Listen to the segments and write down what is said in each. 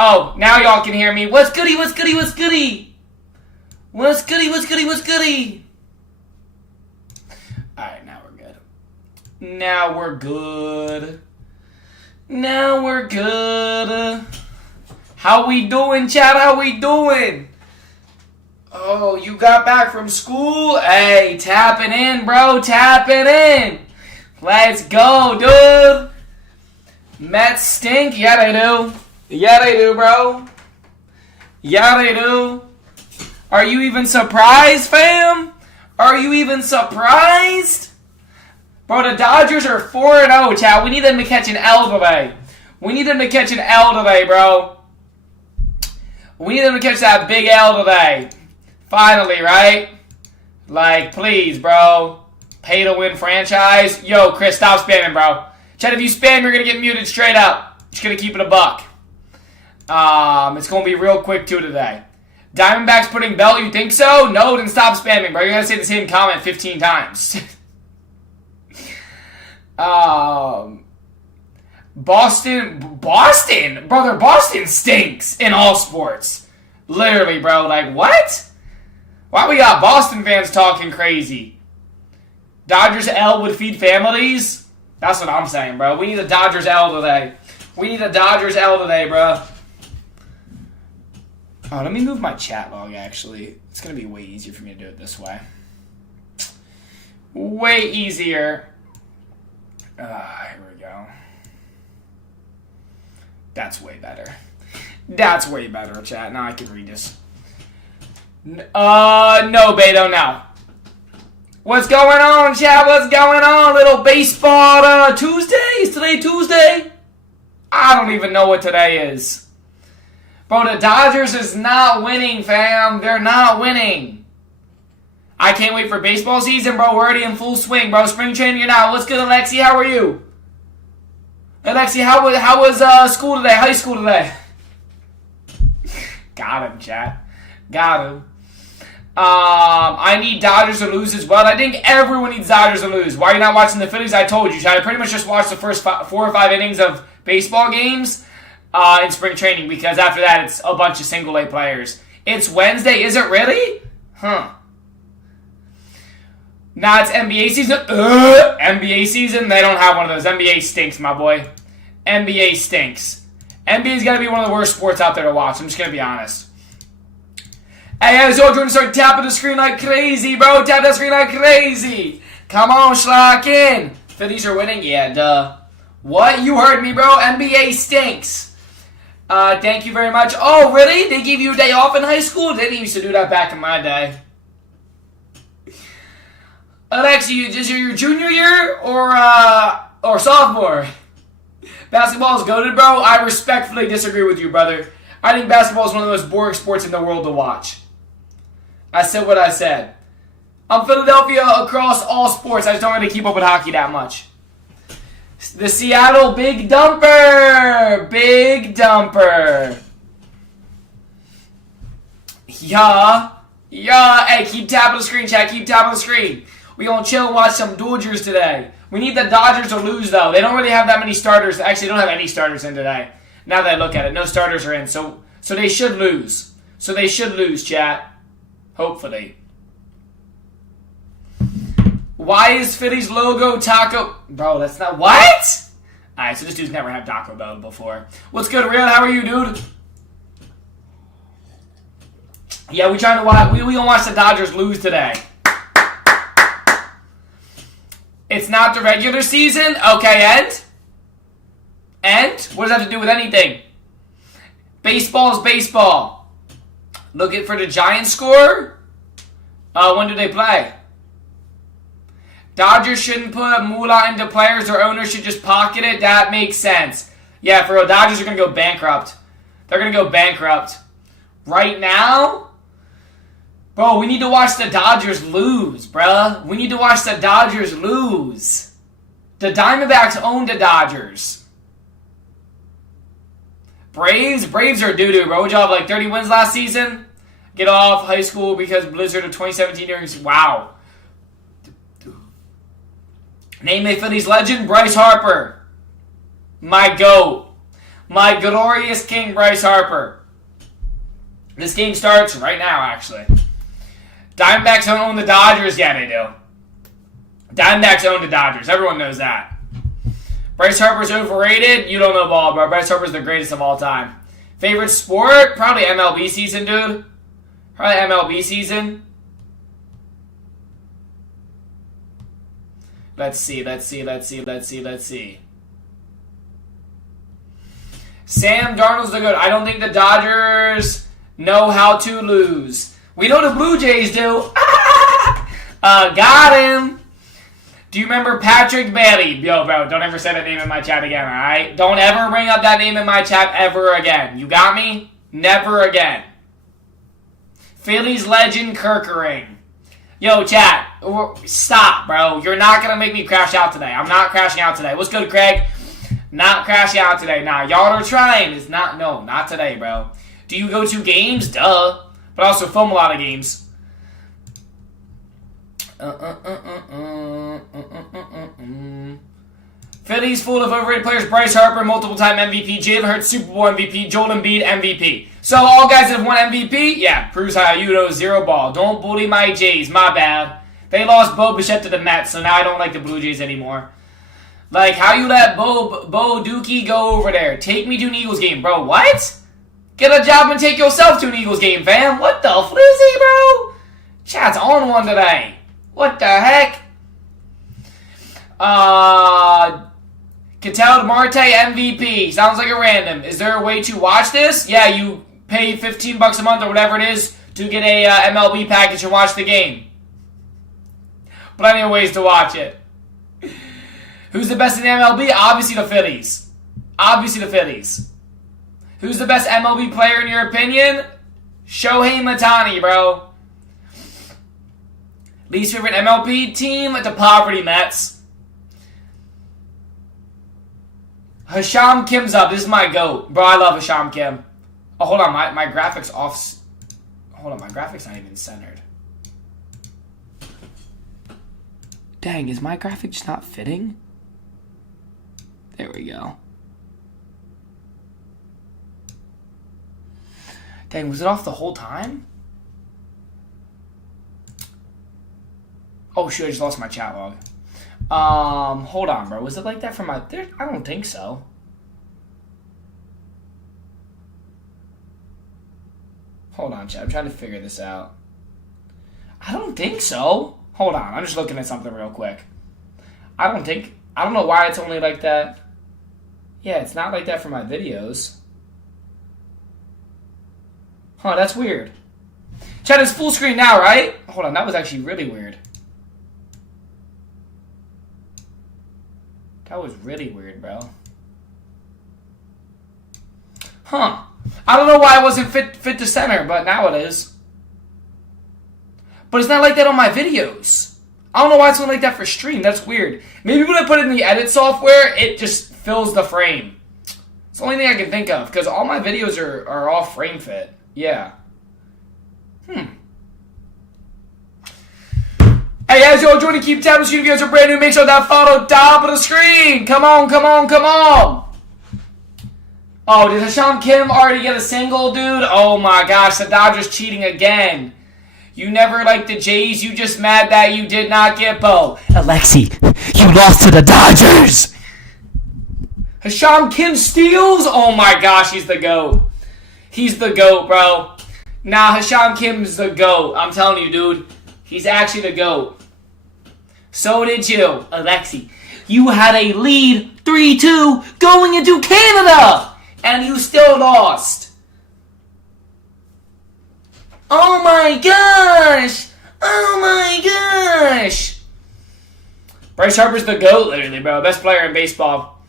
Oh, now y'all can hear me. What's goody, what's goody, what's goody? What's goody, what's goody, what's goody? Alright, now we're good. Now we're good. Now we're good. How we doing, chat? How we doing? Oh, you got back from school? Hey, tapping in, bro. Tapping in. Let's go, dude. Mets stink? Yeah, they do. Yeah, they do, bro. Yeah, they do. Are you even surprised, fam? Are you even surprised? Bro, the Dodgers are 4-0, chat. We need them to catch an L today. We need them to catch an L today, bro. We need them to catch that big L today. Finally, right? Like, please, bro. Pay to win franchise. Yo, Chris, stop spamming, bro. Chat, if you spam, you're going to get muted straight up. Just going to keep it a buck. It's going to be real quick, too, today. Diamondbacks putting belt, you think so? No, then stop spamming, bro. You're going to say the same comment 15 times. Boston? Brother, Boston stinks in all sports. Literally, bro. Like, what? Why we got Boston fans talking crazy? Dodgers L would feed families? That's what I'm saying, bro. We need a Dodgers L today. We need a Dodgers L today, bro. Oh, let me move my chat log, actually. It's going to be way easier for me to do it this way. Way easier. Here we go. That's way better. That's way better, chat. Now I can read this. No, Beto, no. What's going on, chat? What's going on? Little baseball Tuesday? Is today Tuesday? I don't even know what today is. Bro, the Dodgers is not winning, fam. They're not winning. I can't wait for baseball season, bro. We're already in full swing, bro. Spring training now. What's good, Alexi? How are you? Alexi, how was school today? High school today? Got him, chat. Got him. I need Dodgers to lose as well. I think everyone needs Dodgers to lose. Why are you not watching the Phillies? I told you, chat. I pretty much just watched the first 4 or 5 innings of baseball games in spring training because after that it's a bunch of single-A players. It's Wednesday. Is it really? Huh. Now it's NBA season. NBA season? They don't have one of those. NBA stinks, my boy. NBA stinks. NBA's got to be one of the worst sports out there to watch. I'm just going to be honest. Hey, as y'all doing, start tapping the screen like crazy, bro. Tap that screen like crazy. Come on, schlock in. Phillies are winning? Yeah, duh. What? You heard me, bro. NBA stinks. Thank you very much. Oh, really? They gave you a day off in high school? They didn't used to do that back in my day. Alexi, is it your junior year or sophomore? Basketball is goated, bro. I respectfully disagree with you, brother. I think basketball is one of the most boring sports in the world to watch. I said what I said. I'm Philadelphia across all sports. I just don't really keep up with hockey that much. The Seattle Big Dumper. Big Dumper. Yeah. Yeah. Hey, keep tapping the screen, chat. Keep tapping the screen. We gonna chill and watch some Dodgers today. We need the Dodgers to lose, though. They don't really have that many starters. Actually, they don't have any starters in today. Now that I look at it, no starters are in. So they should lose. So they should lose, chat. Hopefully. Why is Philly's logo taco? Bro, that's not... What? Alright, so this dude's never had Taco Bell before. What's good, Real? How are you, dude? Yeah, we trying to watch... We gonna watch the Dodgers lose today. It's not the regular season? Okay, and? And? What does that have to do with anything? Baseball is baseball. Looking for the Giants score? When do they play? Dodgers shouldn't put moolah into players. Their owners should just pocket it. That makes sense. Yeah, for real. Dodgers are going to go bankrupt. They're going to go bankrupt. Right now? Bro, we need to watch the Dodgers lose, bruh. We need to watch the Dodgers lose. The Diamondbacks own the Dodgers. Braves are doo-doo, bro. Would y'all have like 30 wins last season? Get off high school because Blizzard of 2017 during... Wow. Name a Phillies legend, Bryce Harper. My GOAT. My glorious king, Bryce Harper. This game starts right now, actually. Diamondbacks don't own the Dodgers. Yeah, they do. Diamondbacks own the Dodgers. Everyone knows that. Bryce Harper's overrated. You don't know ball, bro. Bryce Harper's the greatest of all time. Favorite sport? Probably MLB season, dude. Probably MLB season. Let's see. Sam Darnold's the good. I don't think the Dodgers know how to lose. We know the Blue Jays do. Got him. Do you remember Patrick Bailey? Yo, bro, don't ever say that name in my chat again, alright? Don't ever bring up that name in my chat ever again. You got me? Never again. Phillies legend Kirkering. Yo, chat. Stop, bro. You're not going to make me crash out today. I'm not crashing out today. What's good, Craig? Not crashing out today. Nah, y'all are trying. It's not, no, not today, bro. Do you go to games? Duh. But I also film a lot of games. Phillies full of overrated players. Bryce Harper, multiple-time MVP. Jalen Hurts, Super Bowl MVP. Joel Embiid, MVP. So all guys that have won MVP? Yeah, Cruz Hayudo, 0 ball. Don't bully my Jays. My bad. They lost Bo Bichette to the Mets, so now I don't like the Blue Jays anymore. Like, how you let Bo Dookie go over there? Take me to an Eagles game, bro. What? Get a job and take yourself to an Eagles game, fam. What the flizzy, bro? Chat's on one today. What the heck? Ketel Marte MVP. Sounds like a random. Is there a way to watch this? Yeah, you pay $15 a month or whatever it is to get a MLB package and watch the game. Plenty of ways to watch it. Who's the best in the MLB? Obviously the Phillies. Obviously the Phillies. Who's the best MLB player in your opinion? Shohei Ohtani, bro. Least favorite MLB team? The Poverty Mets. Hasham Kim's up. This is my GOAT. Bro, I love Hasham Kim. Oh, hold on. My graphics off. Hold on. My graphics not even centered. Dang, is my graphic just not fitting? There we go. Dang, was it off the whole time? Oh, shoot, I just lost my chat log. Hold on, bro. Was it like that for my... I don't think so. Hold on, chat. I'm trying to figure this out. I don't think so. Hold on. I'm just looking at something real quick. I don't know why it's only like that. Yeah, it's not like that for my videos. Huh, that's weird. Chat is full screen now, right? Hold on, that was actually really weird. That was really weird, bro. Huh. I don't know why it wasn't fit to center, but now it is. But it's not like that on my videos. I don't know why it's not like that for stream. That's weird. Maybe when I put it in the edit software, it just fills the frame. It's the only thing I can think of, because all my videos are all frame fit. Yeah. Hey guys, yo, join to keep tabs. If you guys are brand new, make sure that follow top of the screen. Come on, come on, come on. Oh, did Hasham Kim already get a single, dude? Oh my gosh, the Dodgers cheating again. You never liked the Jays. You just mad that you did not get Bo. Alexi, you lost to the Dodgers. Hasham Kim steals? Oh my gosh, he's the GOAT. He's the GOAT, bro. Nah, Hasham Kim's the GOAT. I'm telling you, dude. He's actually the GOAT. So did you, Alexi. You had a lead 3-2 going into Canada, and you still lost. Oh my gosh! Oh my gosh! Bryce Harper's the GOAT, literally, bro. Best player in baseball.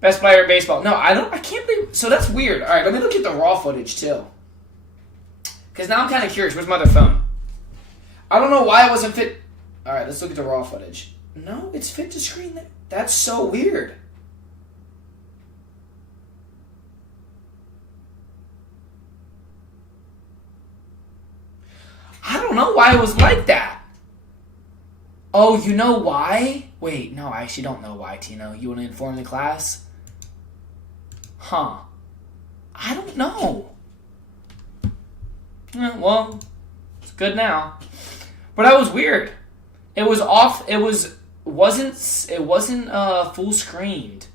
Best player in baseball. No, I can't believe... So that's weird. All right, let me look at the raw footage, too. Because now I'm kind of curious. Where's my other phone? I don't know why it wasn't fit... All right, let's look at the raw footage. No, it's fit to screen. That's so weird. I don't know why it was like that. Oh, you know why? Wait, no, I actually don't know why, Tino. You want to inform the class? Huh. I don't know. Yeah, well, it's good now. But that was weird. It was off. It wasn't full screened.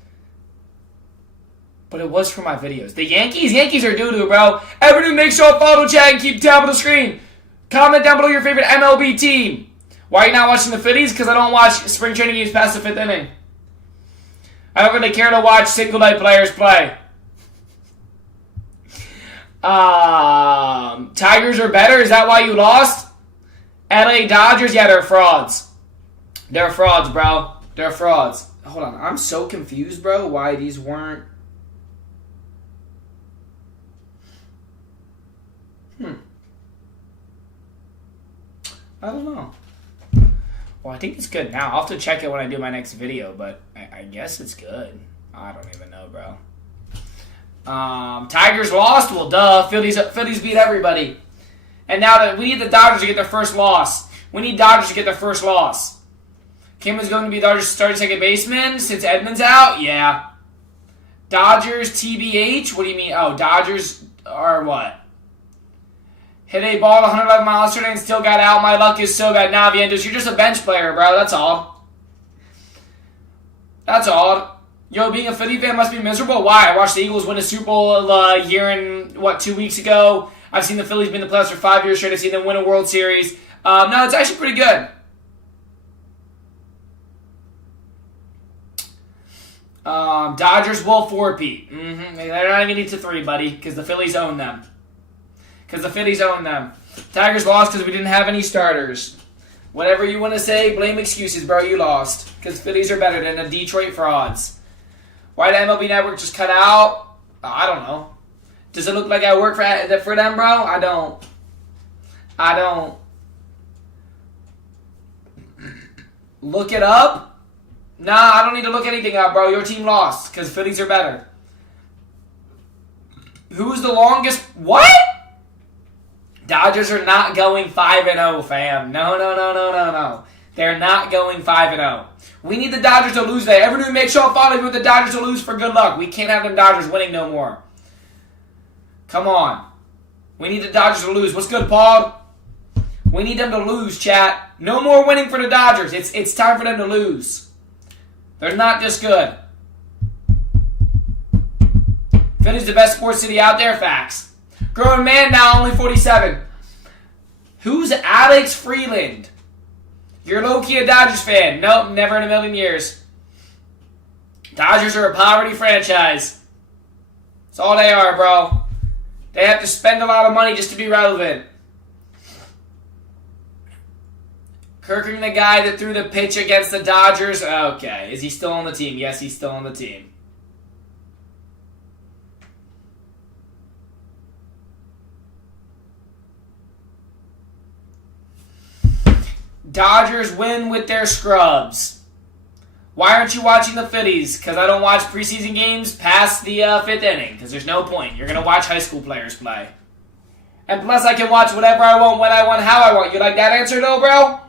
But it was for my videos. The Yankees are doo-doo, bro. Everyone make sure to follow chat and keep tab on the screen. Comment down below your favorite MLB team. Why are you not watching the Phillies? Because I don't watch spring training games past the 5th inning. I don't really care to watch single-night players play. Tigers are better? Is that why you lost? LA Dodgers? Yeah, they're frauds. They're frauds, bro. They're frauds. Hold on. I'm so confused, bro, why these weren't... I don't know. Well, I think it's good now. I'll have to check it when I do my next video, but I guess it's good. I don't even know, bro. Tigers lost? Well, duh. Phillies beat everybody. And now we need the Dodgers to get their first loss. We need Dodgers to get their first loss. Kim is going to be Dodgers starting second baseman since Edmonds out? Yeah. Dodgers TBH? What do you mean? Oh, Dodgers are what? Hit a ball 111 miles today and still got out. My luck is so bad. Nah, Vientos, you're just a bench player, bro. That's all. That's all. Yo, being a Philly fan must be miserable. Why? I watched the Eagles win a Super Bowl a year and, 2 weeks ago. I've seen the Phillies be in the playoffs for 5 years straight. I've seen them win a World Series. No, it's actually pretty good. Dodgers will 4-peat. They're not going to need to 3, buddy, because the Phillies own them. Tigers lost because we didn't have any starters. Whatever you want to say, blame excuses, bro. You lost. Because Phillies are better than the Detroit frauds. Why did MLB Network just cut out? I don't know. Does it look like I work for them, bro? I don't. Look it up? Nah, I don't need to look anything up, bro. Your team lost because Phillies are better. Who's the longest... What? Dodgers are not going 5-0, fam. No. They're not going 5-0. We need the Dodgers to lose today. Everyone make sure to follow me with the Dodgers to lose for good luck. We can't have them Dodgers winning no more. Come on. We need the Dodgers to lose. What's good, Paul? We need them to lose, chat. No more winning for the Dodgers. It's time for them to lose. They're not this good. Philly's the best sports city out there. Facts. Grown man now, only 47. Who's Alex Freeland? You're low-key a Dodgers fan. Nope, never in a million years. Dodgers are a poverty franchise. That's all they are, bro. They have to spend a lot of money just to be relevant. Kirking, the guy that threw the pitch against the Dodgers. Okay, is he still on the team? Yes, he's still on the team. Dodgers win with their scrubs. Why aren't you watching the Phillies? Because I don't watch preseason games past the 5th inning. Because there's no point. You're going to watch high school players play. And plus, I can watch whatever I want, when I want, how I want. You like that answer, though, bro?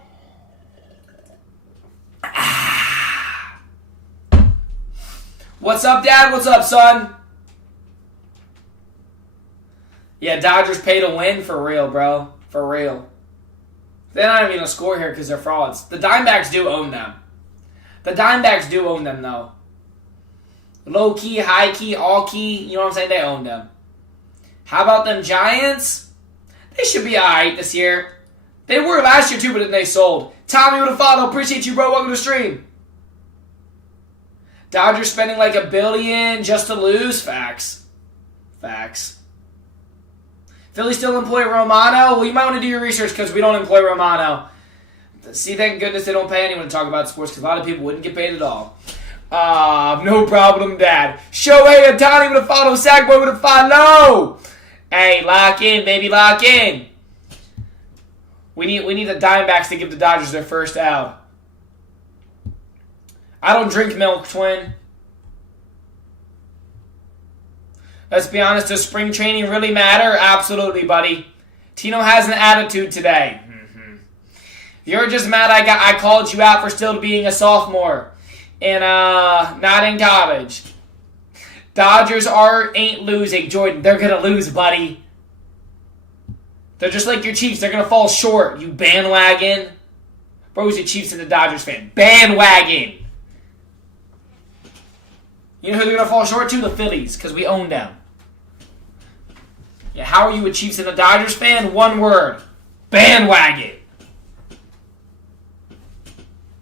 What's up, Dad? What's up, son? Yeah, Dodgers pay to win for real, bro. For real. They're not even going to score here because they're frauds. The Diamondbacks do own them. Though. Low-key, high-key, all-key. You know what I'm saying? They own them. How about them Giants? They should be alright this year. They were last year, too, but then they sold. Tommy with a follow. Appreciate you, bro. Welcome to the stream. Dodgers spending like $1 billion just to lose? Facts. Philly still employ Romano? Well, you might want to do your research because we don't employ Romano. See, thank goodness they don't pay anyone to talk about sports because a lot of people wouldn't get paid at all. No problem, Dad. Shohei Ohtani with a follow. Sackboy with a follow. Hey, lock in, baby, lock in. We need the Diamondbacks to give the Dodgers their first out. I don't drink milk, twin. Let's be honest, does spring training really matter? Absolutely, buddy. Tino has an attitude today. You're just mad I called you out for still being a sophomore and not in college. Dodgers ain't losing, Jordan. They're gonna lose, buddy. They're just like your Chiefs. They're gonna fall short. You bandwagon. Bro's a Chiefs and the Dodgers fan. Bandwagon. You know who they're gonna fall short to? The Phillies, because we own them. Yeah, how are you a Chiefs and a Dodgers fan? One word. Bandwagon.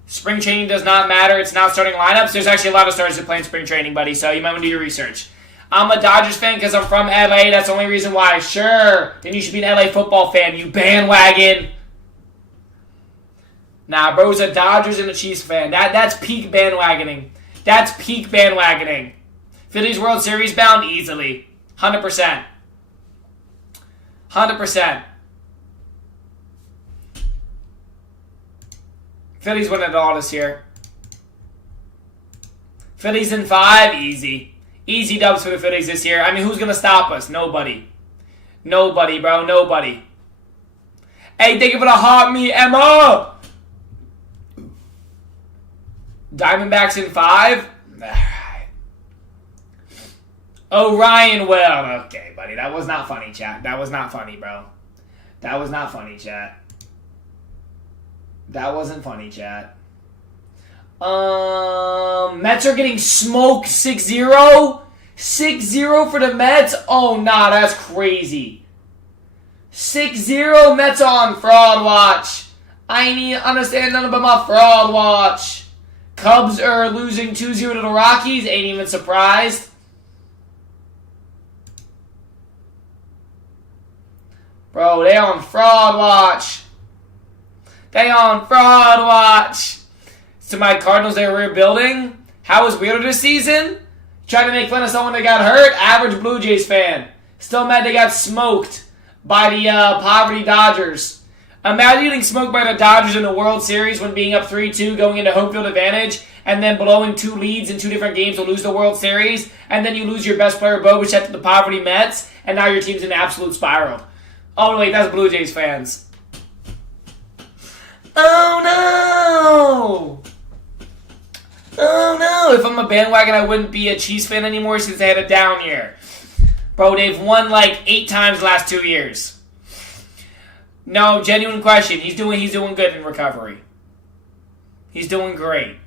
Spring training does not matter. It's not starting lineups. There's actually a lot of starters who play in spring training, buddy, so you might want to do your research. I'm a Dodgers fan because I'm from LA. That's the only reason why. Sure. Then you should be an LA football fan, you bandwagon. Nah, bro's a Dodgers and a Chiefs fan. That's peak bandwagoning. That's peak bandwagoning. Phillies World Series bound easily. 100%. 100%. Phillies winning it all this year. Phillies in 5, easy. Easy dubs for the Phillies this year. I mean, who's going to stop us? Nobody. Nobody, bro. Nobody. Hey, thank you for the hot me, Emma. Diamondbacks in 5? Alright. Orion will. Okay, buddy. That was not funny, chat. That was not funny, bro. That was not funny, chat. That wasn't funny, chat. Mets are getting smoked 6-0? 6-0 for the Mets? Oh, nah, that's crazy. 6-0 Mets on fraud watch. I ain't even understand nothing about my fraud watch. Cubs are losing 2-0 to the Rockies. Ain't even surprised. Bro, they on fraud watch. They on fraud watch. To my Cardinals, they were rebuilding. How was Wheeler this season? Trying to make fun of someone that got hurt? Average Blue Jays fan. Still mad they got smoked by the poverty Dodgers. Imagine getting smoked by the Dodgers in the World Series when being up 3-2 going into home field advantage and then blowing 2 leads in 2 different games to lose the World Series, and then you lose your best player, Bo Bichette, to the poverty Mets, and now your team's in an absolute spiral. Oh, wait, that's Blue Jays fans. Oh, no! Oh, no! If I'm a bandwagon, I wouldn't be a Chiefs fan anymore since they had a down year. Bro, they've won like 8 times the last 2 years. No, genuine question. He's doing good in recovery. He's doing great.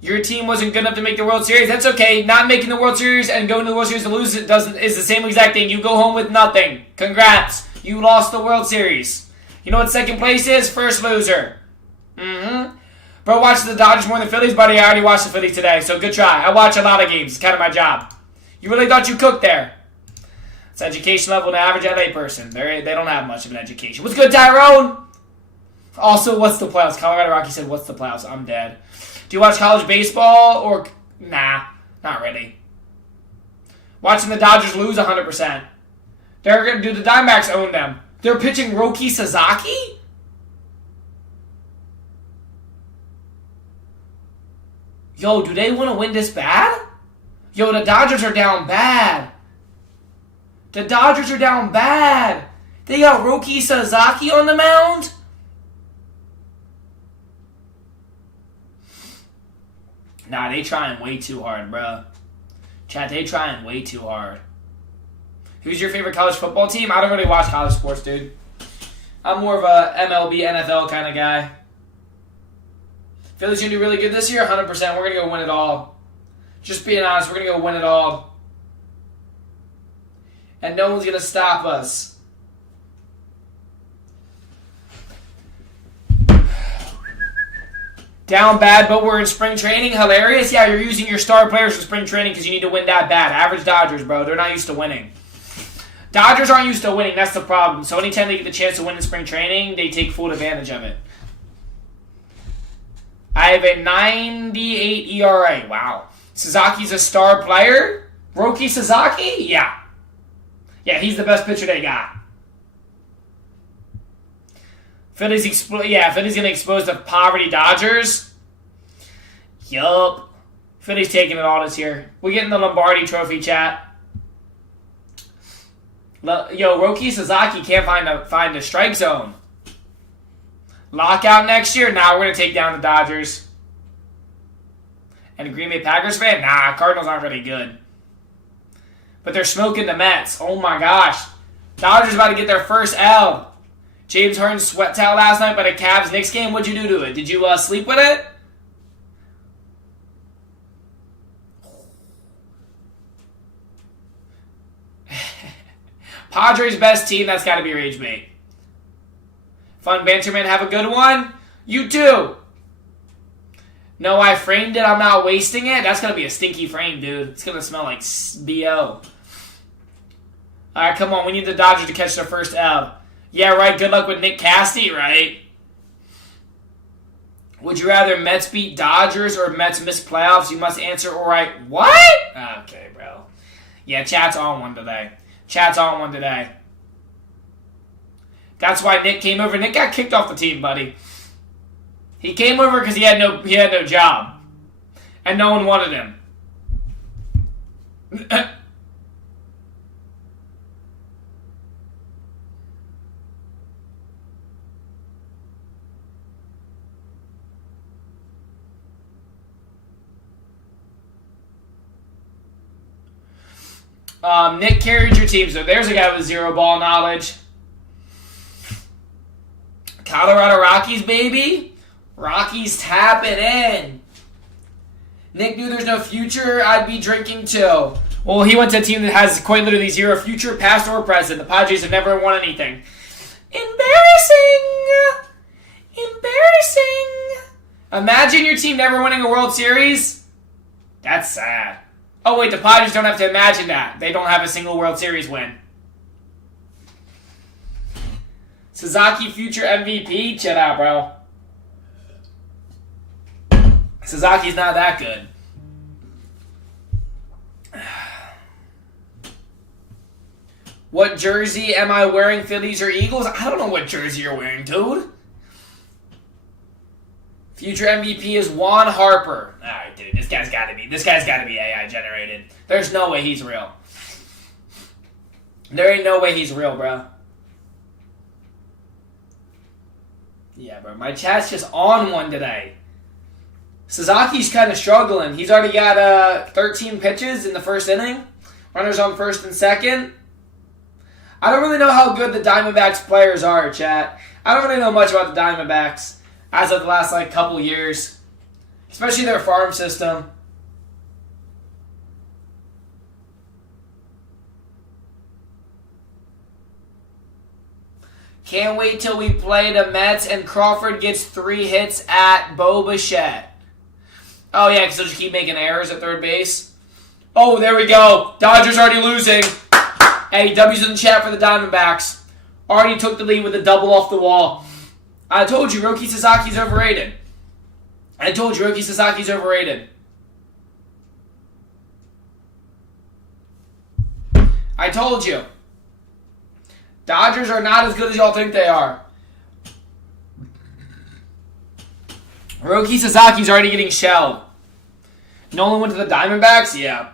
Your team wasn't good enough to make the World Series. That's okay. Not making the World Series and going to the World Series to lose it is the same exact thing. You go home with nothing. Congrats. You lost the World Series. You know what second place is? First loser. Bro, watch the Dodgers more than the Phillies, buddy. I already watched the Phillies today, so good try. I watch a lot of games. It's kind of my job. You really thought you cooked there? It's education level of an average LA person. They don't have much of an education. What's good, Tyrone? Also, what's the playoffs? Colorado Rocky said, what's the playoffs? I'm dead. Do you watch college baseball or... Nah, not really. Watching the Dodgers lose 100%. They're going to do the Diamondbacks own them. They're pitching Roki Sasaki? Yo, do they want to win this bad? Yo, the Dodgers are down bad. The Dodgers are down bad. They got Roki Sasaki on the mound? Nah, they trying way too hard, bro. Chat, they trying way too hard. Who's your favorite college football team? I don't really watch college sports, dude. I'm more of a MLB, NFL kind of guy. Philly's going to do really good this year? 100%. We're going to go win it all. Just being honest, we're going to go win it all. And no one's going to stop us. Down bad, but we're in spring training. Hilarious. Yeah, you're using your star players for spring training because you need to win that bad. Average Dodgers, bro. They're not used to winning. Dodgers aren't used to winning. That's the problem. So anytime they get the chance to win in spring training, they take full advantage of it. I have a 98 ERA. Wow. Sasaki's a star player? Roki Sasaki? Yeah. Yeah, he's the best pitcher they got. Philly's going to expose the poverty Dodgers. Yup. Philly's taking it all this year. We're getting the Lombardi Trophy, chat. Yo, Roki Sasaki can't find the strike zone. Lockout next year? Nah, we're going to take down the Dodgers. And a Green Bay Packers fan? Nah, Cardinals aren't really good. But they're smoking the Mets. Oh my gosh. Dodgers about to get their first L. James Harden sweat towel last night by the Cavs-Knicks game. What'd you do to it? Did you sleep with it? Padres' best team, that's got to be Rage Mate. Fun Banterman, have a good one. You too. No, I framed it. I'm not wasting it. That's going to be a stinky frame, dude. It's going to smell like BO. All right, come on. We need the Dodgers to catch their first L. Yeah, right. Good luck with Nick Casty, right? Would you rather Mets beat Dodgers or Mets miss playoffs? You must answer all right. What? Okay, bro. Yeah, chat's on one today. Chat's on one today. That's why Nick came over. Nick got kicked off the team, buddy. He came over because he had no job. And no one wanted him. Nick carried your team, so there's a guy with zero ball knowledge. Colorado Rockies, baby. Rockies tapping in. Nick knew there's no future. I'd be drinking too. Well, he went to a team that has quite literally zero future, past or present. The Padres have never won anything. Embarrassing. Embarrassing. Imagine your team never winning a World Series. That's sad. Oh, wait, the Padres don't have to imagine that. They don't have a single World Series win. Sasaki, future MVP? Chill out, bro. Sasaki's not that good. What jersey am I wearing, Phillies or Eagles? I don't know what jersey you're wearing, dude. Future MVP is Juan Harper. Alright, dude, this guy's gotta be AI generated. There's no way he's real. There ain't no way he's real, bro. Yeah, bro, my chat's just on one today. Sasaki's kind of struggling. He's already got 13 pitches in the first inning. Runners on first and second. I don't really know how good the Diamondbacks players are, chat. I don't really know much about the Diamondbacks as of the last couple years, especially their farm system. Can't wait till we play the Mets and Crawford gets 3 hits at Bo Bichette. Oh yeah, because they'll just keep making errors at third base. Oh, there we go. Dodgers already losing. Hey, W's in the chat for the Diamondbacks. Already took the lead with a double off the wall. I told you, Roki Sasaki's overrated. I told you, Roki Sasaki's overrated. I told you. Dodgers are not as good as y'all think they are. Roki Sasaki's already getting shelled. Nolan went to the Diamondbacks? Yeah.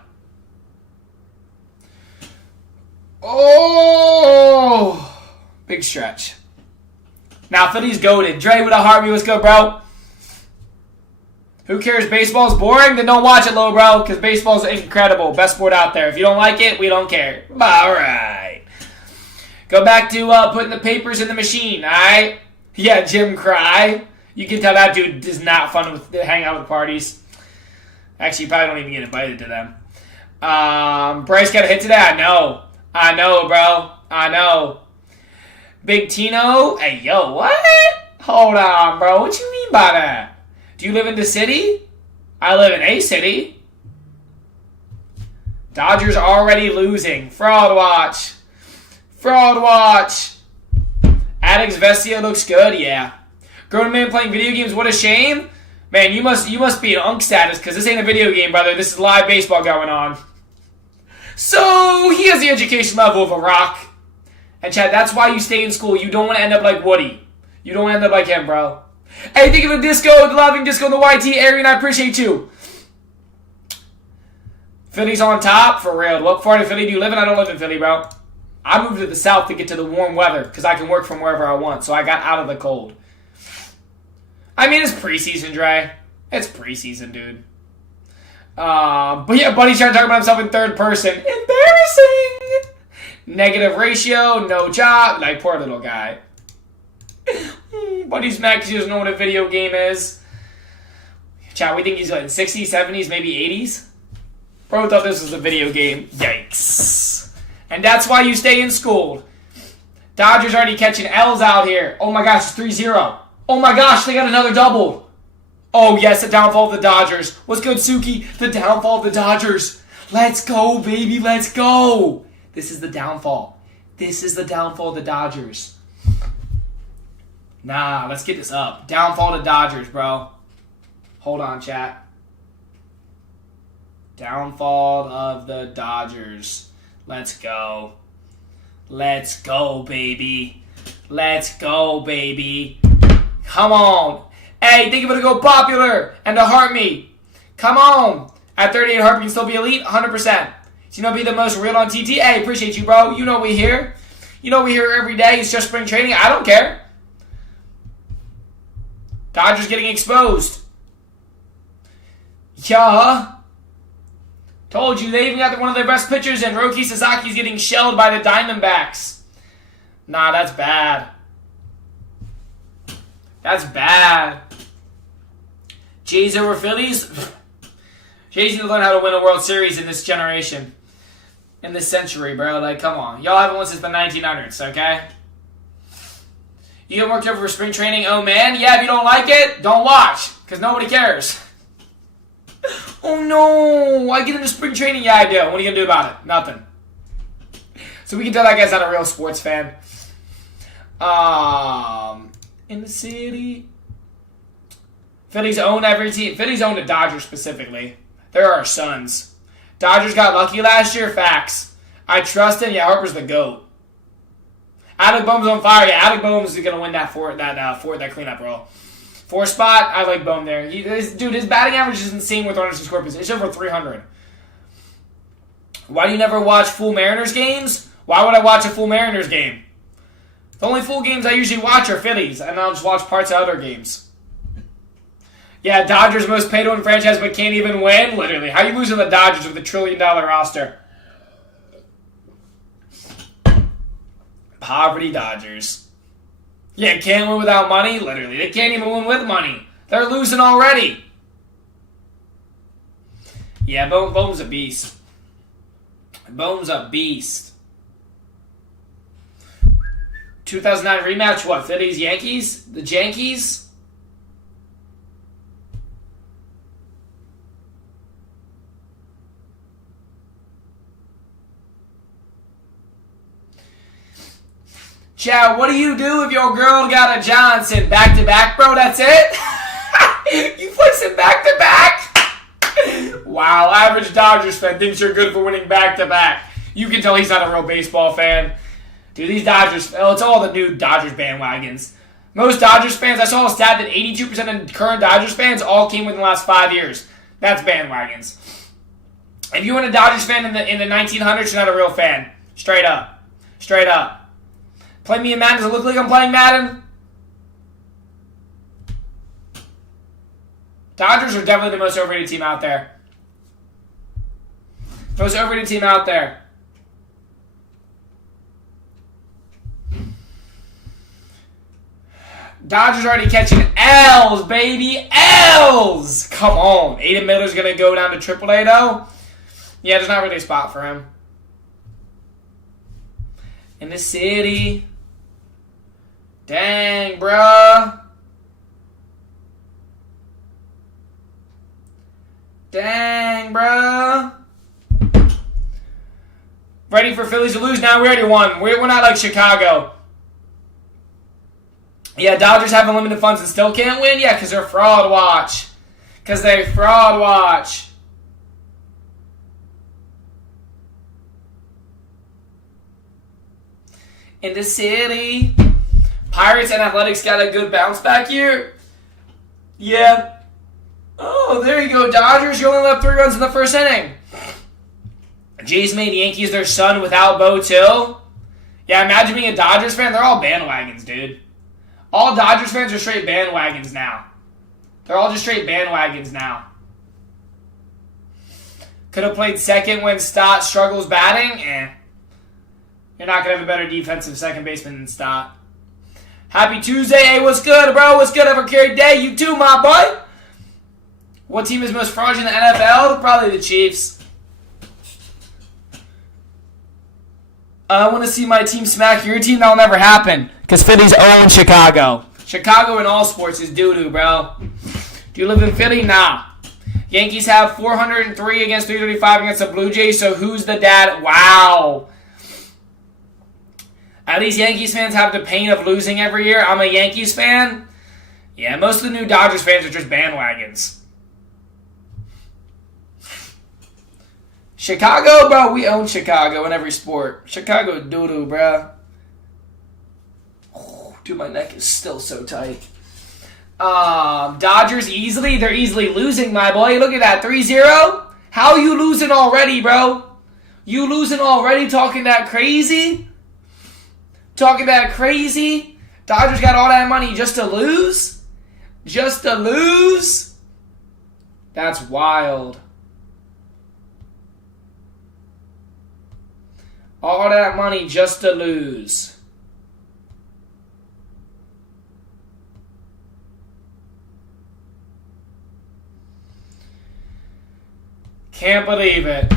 Oh! Big stretch. Now, Philly's goated. Dre with a heartbeat. Let's go, bro. Who cares? Baseball's boring? Then don't watch it, little bro, because baseball's incredible. Best sport out there. If you don't like it, we don't care. All right. Go back to putting the papers in the machine, all right? Yeah, Jim Cry. You can tell that dude is not fun to hang out with parties. Actually, you probably don't even get invited to them. Bryce got a hit today? I know, bro. I know. Big Tino? Hey, yo, what? Hold on, bro. What you mean by that? Do you live in the city? I live in a city. Dodgers already losing. Fraud watch. Fraud watch. Addicts Vestia looks good, yeah. Grown man playing video games, what a shame. Man, you must be in unk status, because this ain't a video game, brother. This is live baseball going on. So, he has the education level of a rock. And Chad, that's why you stay in school. You don't want to end up like Woody. You don't want to end up like him, bro. Hey, think of the disco, the loving disco in the YT area, and I appreciate you. Philly's on top, for real. What part of Philly do you live in? I don't live in Philly, bro. I moved to the south to get to the warm weather, because I can work from wherever I want, so I got out of the cold. I mean, it's preseason, Dre. It's preseason, dude. But yeah, Buddy's trying to talk about himself in third person. Embarrassing! Negative ratio, no job. Like, poor little guy. Buddy's mad because he doesn't know what a video game is. Chat, we think he's like in 60s, 70s, maybe 80s? Bro thought this was a video game. Yikes. And that's why you stay in school. Dodgers already catching L's out here. Oh my gosh, it's 3-0. Oh my gosh, they got another double. Oh yes, the downfall of the Dodgers. What's good, Suki? The downfall of the Dodgers. Let's go, baby, let's go. This is the downfall. This is the downfall of the Dodgers. Nah, let's get this up. Downfall of the Dodgers, bro. Hold on, chat. Downfall of the Dodgers. Let's go. Let's go, baby. Let's go, baby. Come on. Hey, think of it to go popular and to heart me. Come on. At 38 heart, you can still be elite? 100%. So, be the most real on TT? Hey, appreciate you, bro. You know we here. You know we here every day. It's just spring training. I don't care. Dodgers getting exposed. Yeah. Told you, they even got one of their best pitchers, and Roki Sasaki's getting shelled by the Diamondbacks. Nah, that's bad. That's bad. Jays over Phillies? Jays need to learn how to win a World Series in this generation. In this century, bro. Like, come on. Y'all haven't won since the 1900s, okay? You get worked over for spring training? Oh, man. Yeah, if you don't like it, don't watch. Because nobody cares. Oh, no. I get into spring training? Yeah, I do. What are you going to do about it? Nothing. So we can tell that guy's not a real sports fan. In the city. Phillies own every team. Phillies own the Dodgers specifically. They're our sons. Dodgers got lucky last year. Facts. I trust him. Yeah, Harper's the GOAT. Alec Boehm's on fire. Yeah, Alec Boehm's is gonna win that cleanup role. 4 spot. I like Boehm there. Dude, his batting average is insane with runners in scoring position. It's over 300. Why do you never watch full Mariners games? Why would I watch a full Mariners game? The only full games I usually watch are Phillies, and I'll just watch parts of other games. Yeah, Dodgers most paid to win franchise but can't even win? Literally. How are you losing the Dodgers with a $1 trillion roster? Poverty Dodgers. Yeah, can't win without money? Literally. They can't even win with money. They're losing already. Yeah, Boehm's a beast. Boehm's a beast. 2009 rematch, what? Phillies, Yankees? The Yankees? Chad, what do you do if your girl got a Johnson? Back-to-back, bro? That's it? You flexing back-to-back? Wow, average Dodgers fan thinks you're good for winning back-to-back. You can tell he's not a real baseball fan. Dude, these Dodgers, it's all the new Dodgers bandwagons. Most Dodgers fans, I saw a stat that 82% of current Dodgers fans all came within the last 5 years. That's bandwagons. If you weren't a Dodgers fan in the 1900s, you're not a real fan. Straight up. Straight up. Play me in Madden. Does it look like I'm playing Madden? Dodgers are definitely the most overrated team out there. Most overrated team out there. Dodgers already catching L's, baby. L's! Come on. Aiden Miller's going to go down to AAA, though? Yeah, there's not really a spot for him. In the city. Dang, bruh. Dang, bruh. Ready for Phillies to lose? Now we already won. We're not like Chicago. Yeah, Dodgers have unlimited funds and still can't win? Yeah, because they're fraud watch. Because they fraud watch. In the city. Pirates and Athletics got a good bounce back year. Yeah. Oh, there you go, Dodgers. You only left 3 runs in the first inning. Jays made Yankees their son without Bo too. Yeah, imagine being a Dodgers fan. They're all bandwagons, dude. All Dodgers fans are straight bandwagons now. They're all just straight bandwagons now. Could have played second when Stott struggles batting? You're not going to have a better defensive second baseman than Stott. Happy Tuesday. Hey, what's good, bro? What's good? Have a great day. You too, my boy. What team is most fraudulent in the NFL? Probably the Chiefs. I want to see my team smack your team. That'll never happen. Because Philly's own Chicago. Chicago in all sports is doo-doo, bro. Do you live in Philly? Nah. Yankees have 403 against 335 against the Blue Jays, so who's the dad? Wow. At least Yankees fans have the pain of losing every year. I'm a Yankees fan. Yeah, most of the new Dodgers fans are just bandwagons. Chicago, bro, we own Chicago in every sport. Chicago doo-doo, bro. Oh, dude, my neck is still so tight. Dodgers they're easily losing, my boy. Look at that, 3-0. How you losing already, bro? You losing already talking that crazy? Talking that crazy? Dodgers got all that money just to lose? Just to lose? That's wild. All that money just to lose. Can't believe it.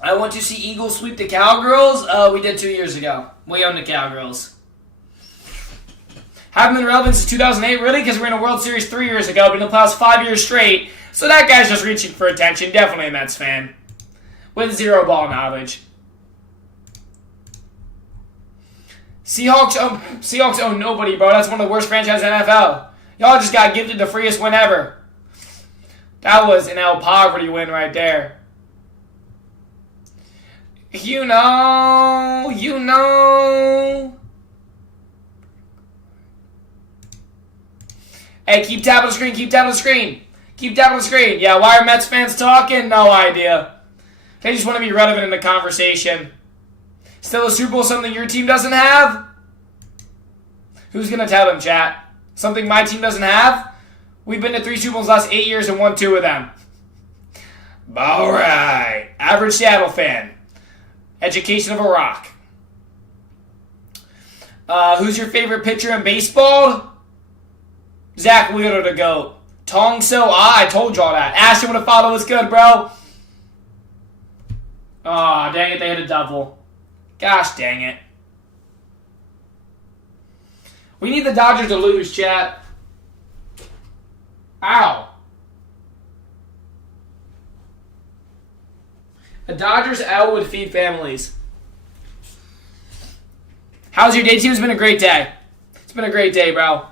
I want to see Eagles sweep the Cowgirls. We did 2 years ago. We own the Cowgirls. Haven't been relevant since 2008, really? Because we're in a World Series 3 years ago, but in the past 5 years straight. So that guy's just reaching for attention. Definitely a Mets fan. With zero ball knowledge. Seahawks own nobody, bro. That's one of the worst franchises in the NFL. Y'all just got gifted the freest win ever. That was an El Poverty win right there. You know. Hey, keep tapping the screen, keep tapping the screen. Keep tapping the screen. Yeah, why are Mets fans talking? No idea. They just want to be relevant in the conversation. Still a Super Bowl something your team doesn't have? Who's going to tell them, chat? Something my team doesn't have? We've been to 3 Super Bowls the last 8 years and won 2 of them. All right. Average Seattle fan. Education of a rock. Who's your favorite pitcher in baseball? Zach Wheeler to GOAT. Tong So I told y'all that. Ashton with a follow was good, bro. Aw, dang it, they hit a double. Gosh dang it. We need the Dodgers to lose, chat. Ow. A Dodgers L would feed families. How's your day, team? It's been a great day. It's been a great day, bro.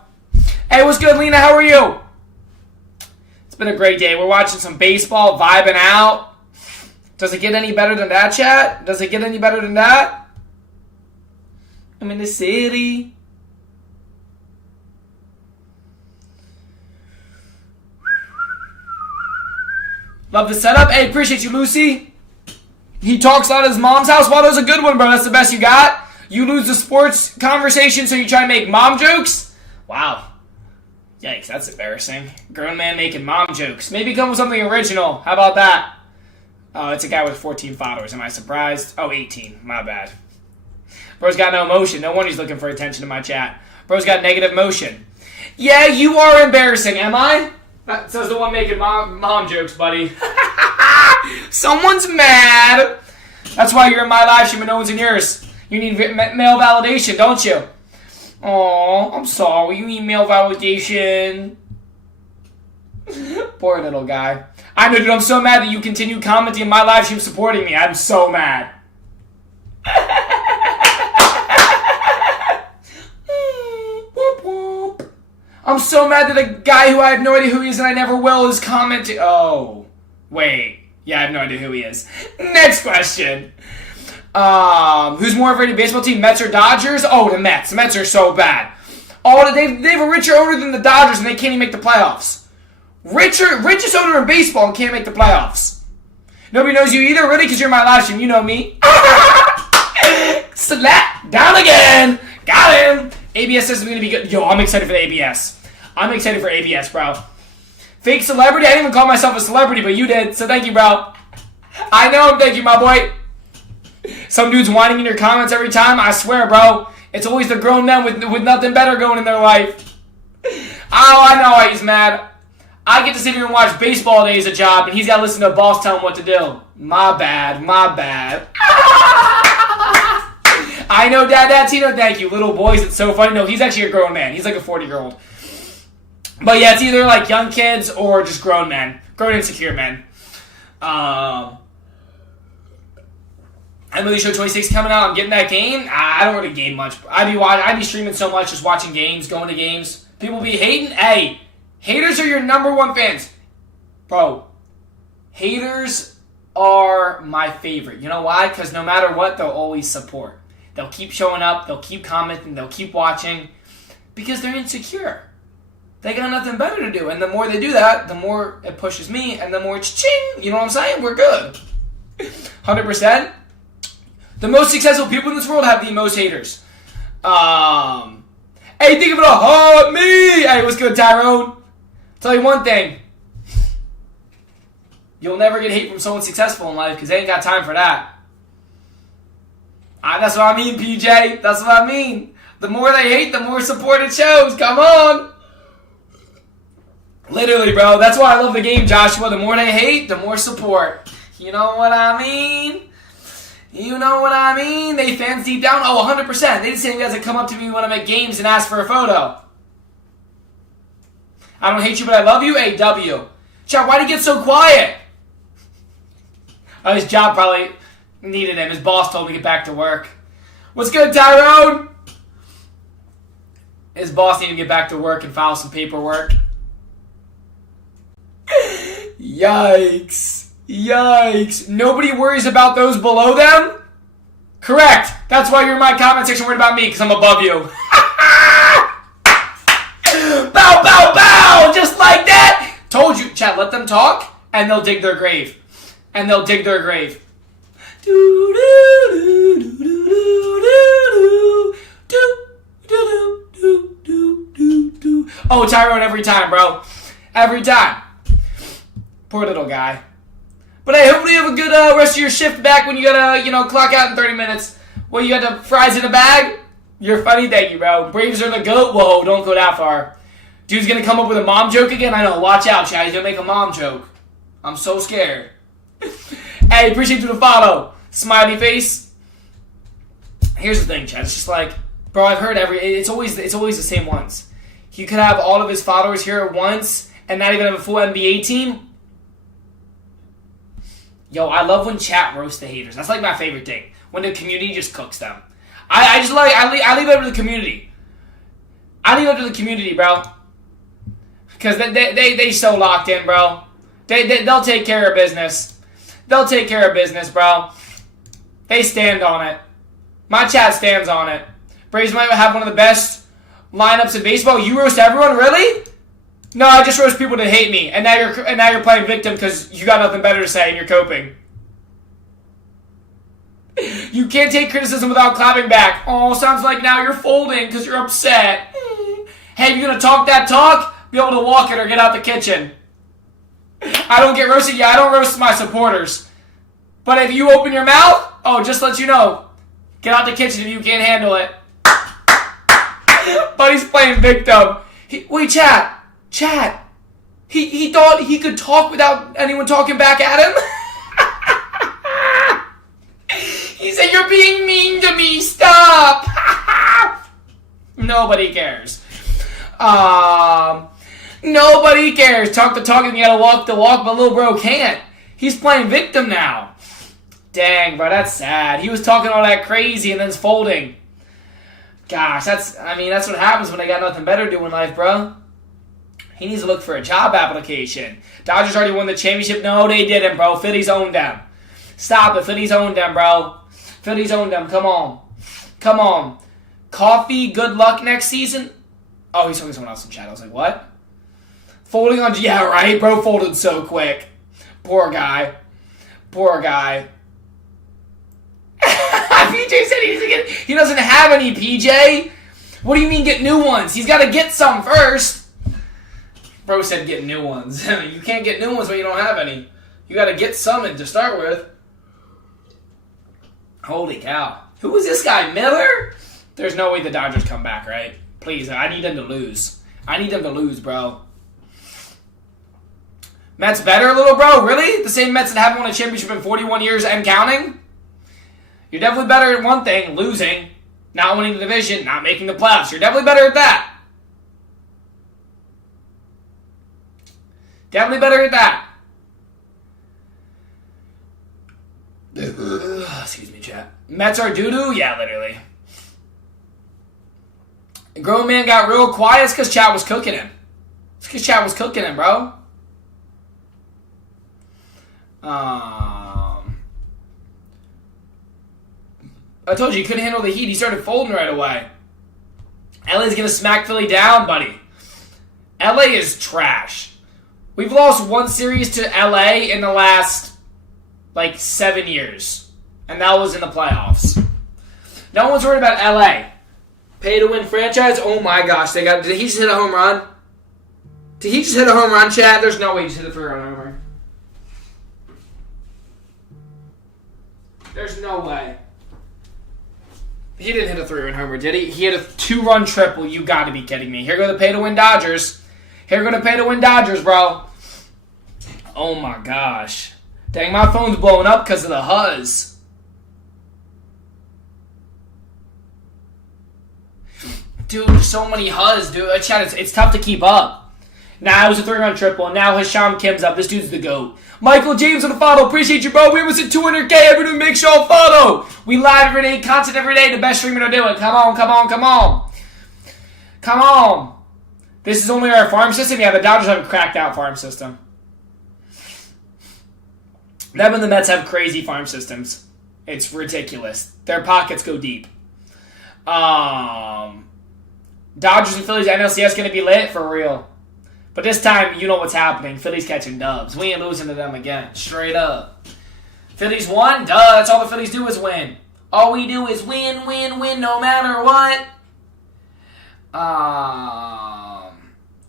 Hey, what's good, Lena? How are you? It's been a great day. We're watching some baseball, vibing out. Does it get any better than that, chat? Does it get any better than that? I'm in the city. Love the setup. Hey, appreciate you, Lucy. He talks out his mom's house. Well, that was a good one, bro. That's the best you got? You lose the sports conversation, so you try to make mom jokes? Wow. Yikes, that's embarrassing. Grown man making mom jokes. Maybe come with something original. How about that? Oh, it's a guy with 14 followers. Am I surprised? Oh, 18. My bad. Bro's got no emotion. No wonder he's looking for attention in my chat. Bro's got negative motion. Yeah, you are embarrassing, am I? That says the one making mom jokes, buddy. Someone's mad. That's why you're in my live stream and no one's in yours. You need male validation, don't you? Aw, I'm sorry. You need male validation. Poor little guy. I know, dude, I'm so mad that you continue commenting in my live stream supporting me. I'm so mad. I'm so mad that a guy who I have no idea who he is and I never will is commenting. Oh, wait. Yeah, I have no idea who he is. Next question. Who's more of a baseball team, Mets or Dodgers? Oh, the Mets. The Mets are so bad. Oh, they have a richer owner than the Dodgers and they can't even make the playoffs. Richest owner in baseball and can't make the playoffs. Nobody knows you either, really, because you're my live stream. You know me. Slap down again. Got him. ABS says it's going to be good. Yo, I'm excited for the ABS. I'm excited for ABS, bro. Fake celebrity? I didn't even call myself a celebrity, but you did. So thank you, bro. I know. Thank you, my boy. Some dude's whining in your comments every time. I swear, bro. It's always the grown men with nothing better going in their life. Oh, I know why he's mad. I get to sit here and watch baseball all day as a job, and he's got to listen to a boss tell him what to do. My bad. My bad. I know, Dad, Tino, thank you. Little boys, it's so funny. No, he's actually a grown man. He's like a 40-year-old. But yeah, it's either like young kids or just grown men. Grown insecure men. MLB Show 26 coming out. I'm getting that game. I don't really game much. I'd be streaming so much, just watching games, going to games. People be hating. Hey, haters are your number one fans. Bro, haters are my favorite. You know why? Because no matter what, they'll always support. They'll keep showing up. They'll keep commenting. They'll keep watching. Because they're insecure. They got nothing better to do. And the more they do that, the more it pushes me. And the more it's ching. You know what I'm saying? We're good. 100%. The most successful people in this world have the most haters. Hey, think of it all. Me! Hey, what's good, Tyrone? Tell you one thing. You'll never get hate from someone successful in life because they ain't got time for that. That's what I mean, PJ. That's what I mean. The more they hate, the more support it shows. Come on. Literally, bro. That's why I love the game, Joshua. The more they hate, the more support. You know what I mean? You know what I mean? They fans deep down? Oh, 100%. They the same guys that come up to me when I make games and ask for a photo. I don't hate you, but I love you. AW. Chat, why'd he get so quiet? Oh, his job probably needed him. His boss told him to get back to work. What's good, Tyrone? His boss needed to get back to work and file some paperwork. Yikes. Yikes. Nobody worries about those below them? Correct. That's why you're in my comment section worried about me, because I'm above you. Bow, bow, bow! Just like that! Told you, chat, let them talk, and they'll dig their grave. And they'll dig their grave. Oh, Tyrone every time, bro. Every time. Poor little guy. But hey, hopefully you have a good rest of your shift back when you gotta, clock out in 30 minutes. Well, you got the fries in a bag? You're funny, thank you, bro. Braves are the GOAT? Whoa, don't go that far. Dude's gonna come up with a mom joke again? I know, watch out, Chad. He's gonna make a mom joke. I'm so scared. Hey, appreciate you to follow. Smiley face. Here's the thing, Chad. It's just like, bro, I've heard it's always the same ones. He could have all of his followers here at once and not even have a full NBA team. Yo, I love when chat roasts the haters. That's like my favorite thing. When the community just cooks them. I leave it up to the community. I leave it up to the community, bro. Because they so locked in, bro. They'll take care of business. They'll take care of business, bro. They stand on it. My chat stands on it. Braves might have one of the best lineups in baseball. You roast everyone, really? No, I just roast people that hate me, and now you're playing victim because you got nothing better to say and you're coping. You can't take criticism without clapping back. Oh, sounds like now you're folding because you're upset. Hey, if you're gonna talk that talk, be able to walk it or get out the kitchen. I don't get roasted. Yeah, I don't roast my supporters. But if you open your mouth, oh, just let you know, get out the kitchen if you can't handle it. But he's playing victim. Wait, chat. He thought he could talk without anyone talking back at him? He said, you're being mean to me, stop! Nobody cares. Nobody cares. Talk the talk and you gotta walk the walk, but little bro can't. He's playing victim now. Dang, bro, that's sad. He was talking all that crazy and then's folding. Gosh, that's what happens when they got nothing better to do in life, bro. He needs to look for a job application. Dodgers already won the championship. No, they didn't, bro. Phillies owned them. Stop it. Phillies owned them, bro. Phillies owned them. Come on. Coffee, good luck next season. Oh, he's talking to someone else in chat. I was like, what? Folding on... Yeah, right, bro. Folded so quick. Poor guy. PJ said he doesn't have any, PJ. What do you mean get new ones? He's got to get some first. Bro said get new ones. You can't get new ones when you don't have any. You got to get some to start with. Holy cow. Who was this guy? Miller? There's no way the Dodgers come back, right? Please, I need them to lose. I need them to lose, bro. Mets better, little bro? Really? The same Mets that haven't won a championship in 41 years and counting? You're definitely better at one thing, losing. Not winning the division, not making the playoffs. You're definitely better at that. Definitely better at that. Excuse me, chat. Mets are doo-doo? Yeah, literally. A grown man got real quiet. It's because chat was cooking him. It's because chat was cooking him, bro. I told you, he couldn't handle the heat. He started folding right away. LA's going to smack Philly down, buddy. LA is trash. We've lost one series to LA in the last, 7 years. And that was in the playoffs. No one's worried about LA. Pay to win franchise? Oh my gosh. Did he just hit a home run? Did he just hit a home run, chat? There's no way he just hit a 3-run homer. There's no way. He didn't hit a 3-run homer, did he? He hit a 2-run triple. You gotta be kidding me. Here go the pay-to-win Dodgers. Here go the pay-to-win Dodgers, bro. Oh my gosh. Dang, my phone's blowing up because of the Huzz. Dude, so many Huzz, dude. Chat, it's tough to keep up. Now it was a 3-run triple, and now Hisham Kim's up. This dude's the GOAT. Michael James on the follow. Appreciate you, bro. We almost hit 200K. Everyone make sure to follow. We live every day, content every day. The best streamer to do it. Come on, come on, come on. Come on. This is only our farm system? Yeah, the Dodgers have a cracked out farm system. Them and the Mets have crazy farm systems. It's ridiculous. Their pockets go deep. Dodgers and Phillies NLCS going to be lit for real. But this time, you know what's happening. Phillies catching dubs. We ain't losing to them again. Straight up. Phillies won? Duh, that's all the Phillies do is win. All we do is win, win, win no matter what.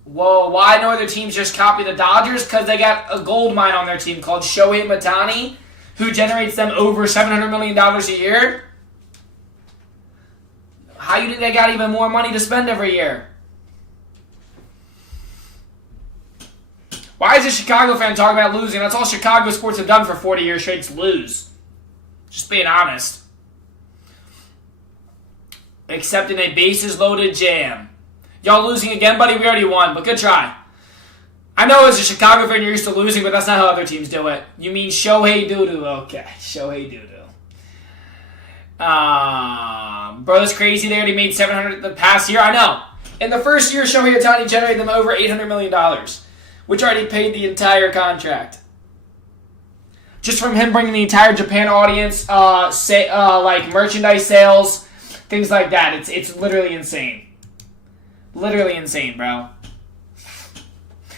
Whoa, why no other teams just copy the Dodgers? Because they got a gold mine on their team called Shohei Ohtani, who generates them over $700 million a year. How you think they got even more money to spend every year? Why is a Chicago fan talking about losing? That's all Chicago sports have done for 40 years straight to lose. Just being honest. Except in a bases-loaded jam. Y'all losing again, buddy? We already won, but good try. I know as a Chicago fan you're used to losing, but that's not how other teams do it. You mean Shohei Doo-Doo. Okay, Shohei Doo-Doo. Bro, that's crazy. They already made $700 the past year. I know. In the first year, Shohei Ohtani generated them over $800 million. Which already paid the entire contract. Just from him bringing the entire Japan audience, merchandise sales, things like that. It's literally insane. Literally insane, bro.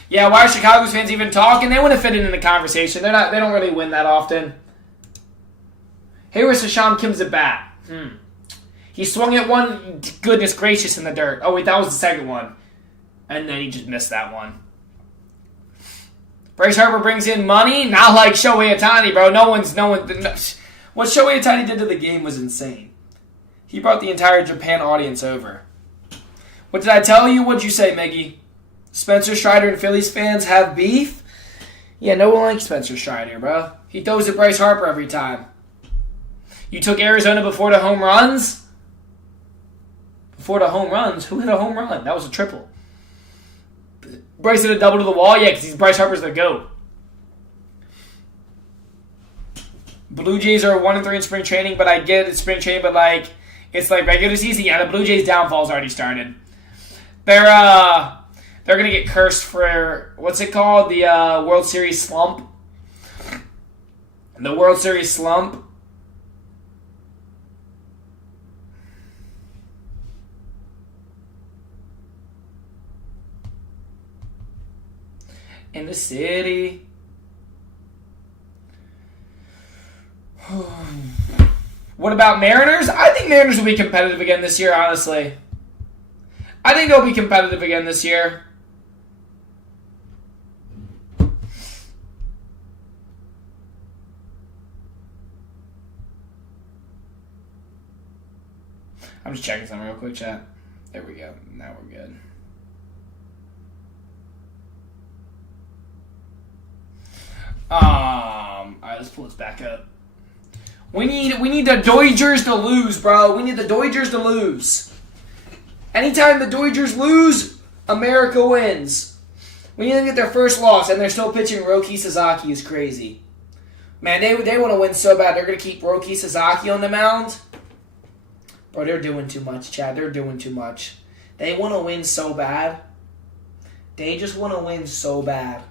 Yeah, why are Chicago's fans even talking? They wouldn't fit in the conversation. They don't really win that often. Here was Hisham Kim's at bat. He swung at one, goodness gracious, in the dirt. Oh wait, that was the second one. And then he just missed that one. Bryce Harper brings in money, not like Shohei Ohtani, bro. What Shohei Ohtani did to the game was insane. He brought the entire Japan audience over. What did I tell you? What'd you say, Miggy? Spencer Strider and Phillies fans have beef? Yeah, no one likes Spencer Strider, bro. He throws at Bryce Harper every time. You took Arizona before the home runs? Before the home runs? Who hit a home run? That was a triple. Bryce hit a double to the wall? Yeah, because Bryce Harper's the GOAT. Blue Jays are 1-3 in spring training, but I get it's spring training, but it's like regular season. Yeah, the Blue Jays' downfall's already started. They're gonna get cursed for what's it called? The World Series slump. The World Series slump. In the city. What about Mariners? I think Mariners will be competitive again this year, honestly. I think they'll be competitive again this year. I'm just checking something real quick, chat. There we go. Now we're good. Alright, let's pull this back up. We need the Dodgers to lose, bro. We need the Dodgers to lose. Anytime the Dodgers lose, America wins. We need to get their first loss, and they're still pitching Roki Sasaki is crazy. Man, they want to win so bad. They're going to keep Roki Sasaki on the mound. Bro, they're doing too much, Chad. They're doing too much. They want to win so bad. They just want to win so bad.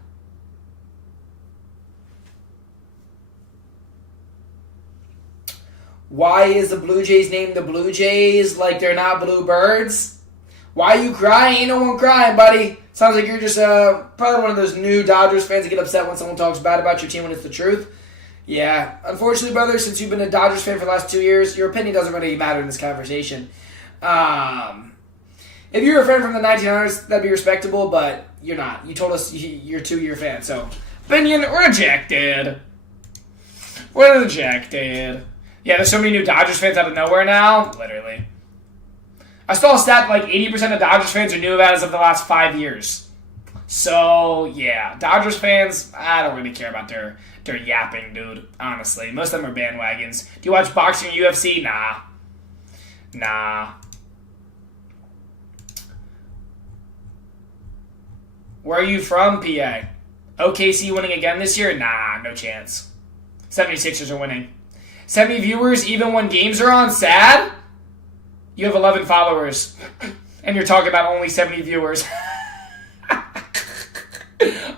Why is the Blue Jays named the Blue Jays like they're not blue birds? Why are you crying? Ain't no one crying, buddy. Sounds like you're just probably one of those new Dodgers fans that get upset when someone talks bad about your team when it's the truth. Yeah. Unfortunately, brother, since you've been a Dodgers fan for the last 2 years, your opinion doesn't really matter in this conversation. If you're a friend from the 1900s, that'd be respectable, but you're not. You told us you're a 2-year fan, so opinion rejected. We're rejected. Yeah, there's so many new Dodgers fans out of nowhere now. Literally. I saw a stat like 80% of Dodgers fans are new about as of the last 5 years. So, yeah. Dodgers fans, I don't really care about their yapping, dude. Honestly. Most of them are bandwagons. Do you watch boxing or UFC? Nah. Where are you from, PA? OKC winning again this year? Nah, no chance. 76ers are winning. 70 viewers even when games are on? Sad? You have 11 followers. And you're talking about only 70 viewers.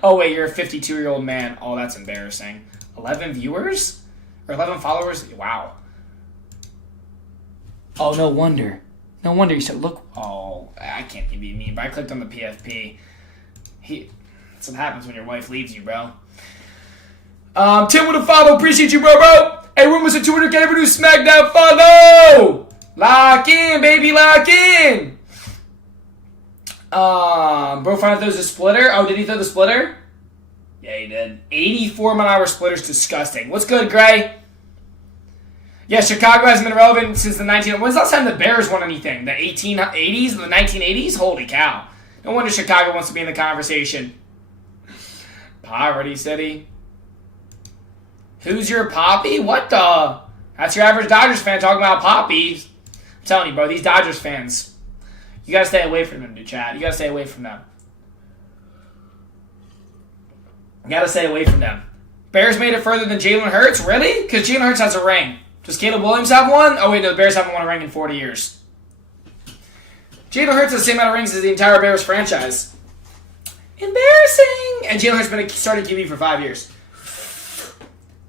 Oh, wait, you're a 52-year-old man. Oh, that's embarrassing. 11 viewers? Or 11 followers? Wow. Oh, no wonder. No wonder you said, look. Oh, I can't be mean, but I clicked on the PFP. That's what happens when your wife leaves you, bro. Tim with a follow. Appreciate you, bro. Hey, rumors of 200K ever do SmackDown follow. Lock in, baby, lock in. Bro finally throws a splitter. Oh, did he throw the splitter? Yeah, he did. 84-mile-an-hour splitter's disgusting. What's good, Gray? Yeah, Chicago hasn't been relevant since the 19... When's the last time the Bears won anything? The 1880s? The 1980s? Holy cow. No wonder Chicago wants to be in the conversation. Poverty City. Who's your Poppy? What the? That's your average Dodgers fan talking about Poppies. I'm telling you, bro, these Dodgers fans, you gotta stay away from them, dude, chat. You gotta stay away from them. You gotta stay away from them. Bears made it further than Jalen Hurts? Really? Because Jalen Hurts has a ring. Does Caleb Williams have one? Oh, wait, no, the Bears haven't won a ring in 40 years. Jalen Hurts has the same amount of rings as the entire Bears franchise. Embarrassing! And Jalen Hurts has been a starting QB for 5 years.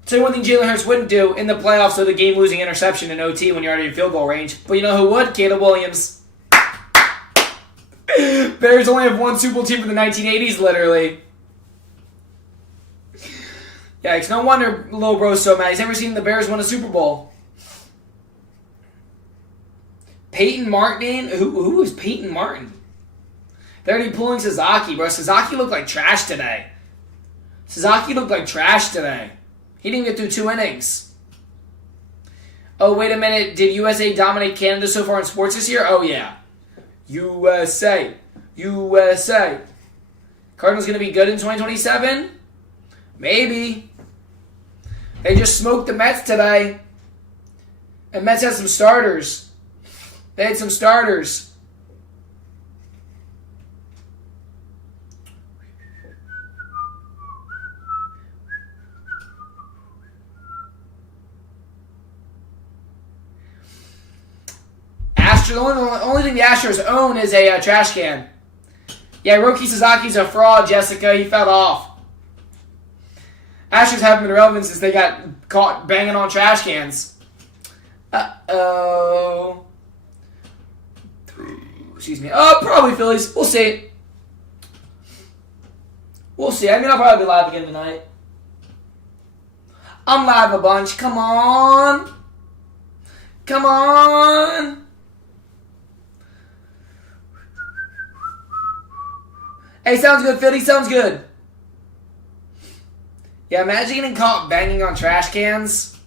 Tell you one thing Jalen Hurts wouldn't do in the playoffs with a game-losing interception in OT when you're already in field goal range. But you know who would? Caleb Williams. Bears only have one Super Bowl team from the 1980s, literally. Yikes, no wonder Lil Bro's so mad. He's never seen the Bears win a Super Bowl. Peyton Martin? Who is Peyton Martin? They're already pulling Sasaki, bro. Sasaki looked like trash today. He didn't get through 2 innings. Oh, wait a minute. Did USA dominate Canada so far in sports this year? Oh, yeah. USA. Cardinals going to be good in 2027? Maybe. They just smoked the Mets today. And Mets had some starters. They had some starters. The only thing the Astros own is a trash can. Yeah, Roki Sasaki's a fraud, Jessica. He fell off. Astros haven't been relevant since they got caught banging on trash cans. Uh-oh. Excuse me. Oh, probably Phillies. We'll see. I mean, I'll probably be live again tonight. I'm live a bunch. Come on. Hey, sounds good, Philly. Sounds good. Yeah, imagine getting caught banging on trash cans.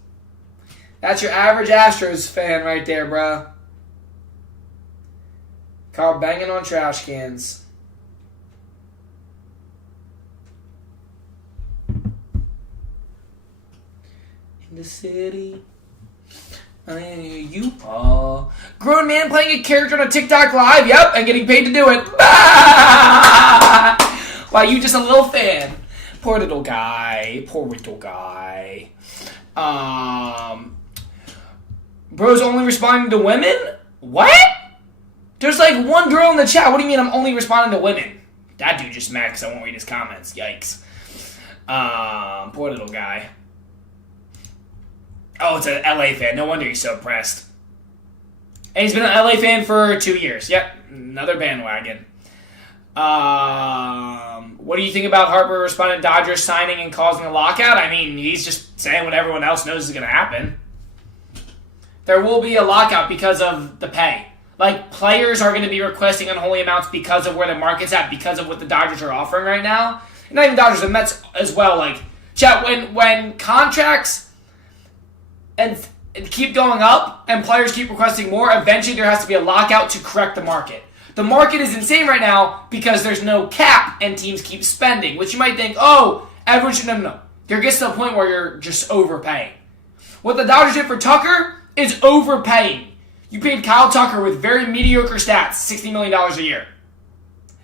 That's your average Astros fan right there, bro. Kyle banging on trash cans. In the city. You grown man playing a character on a TikTok live, yep, and getting paid to do it. Why, you just a little fan. Poor little guy. Bro's only responding to women? What? There's like one girl in the chat. What do you mean I'm only responding to women? That dude just mad because I won't read his comments. Yikes. Poor little guy. Oh, it's an LA fan. No wonder he's so pressed. And he's been an LA fan for 2 years. Yep, another bandwagon. What do you think about Harper responding to Dodgers signing and causing a lockout? I mean, he's just saying what everyone else knows is going to happen. There will be a lockout because of the pay. Like, players are going to be requesting unholy amounts because of where the market's at, because of what the Dodgers are offering right now. And not even Dodgers, the Mets as well. Like, chat, when contracts and keep going up and players keep requesting more, eventually there has to be a lockout to correct the market. The market is insane right now because there's no cap and teams keep spending, which you might think, oh, everyone should... No. There gets to a point where you're just overpaying. What the Dodgers did for Tucker is overpaying. You paid Kyle Tucker with very mediocre stats, $60 million a year.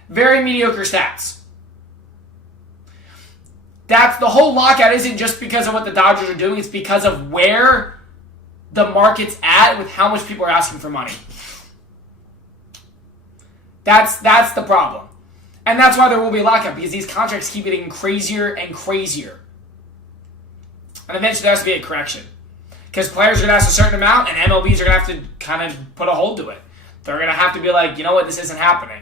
Very mediocre stats. That's the whole lockout isn't just because of what the Dodgers are doing, it's because of where the market's at with how much people are asking for money. That's the problem. And that's why there will be a lockout, because these contracts keep getting crazier and crazier. And eventually there has to be a correction. Because players are going to ask a certain amount, and MLBs are going to have to kind of put a hold to it. They're going to have to be like, you know what, this isn't happening.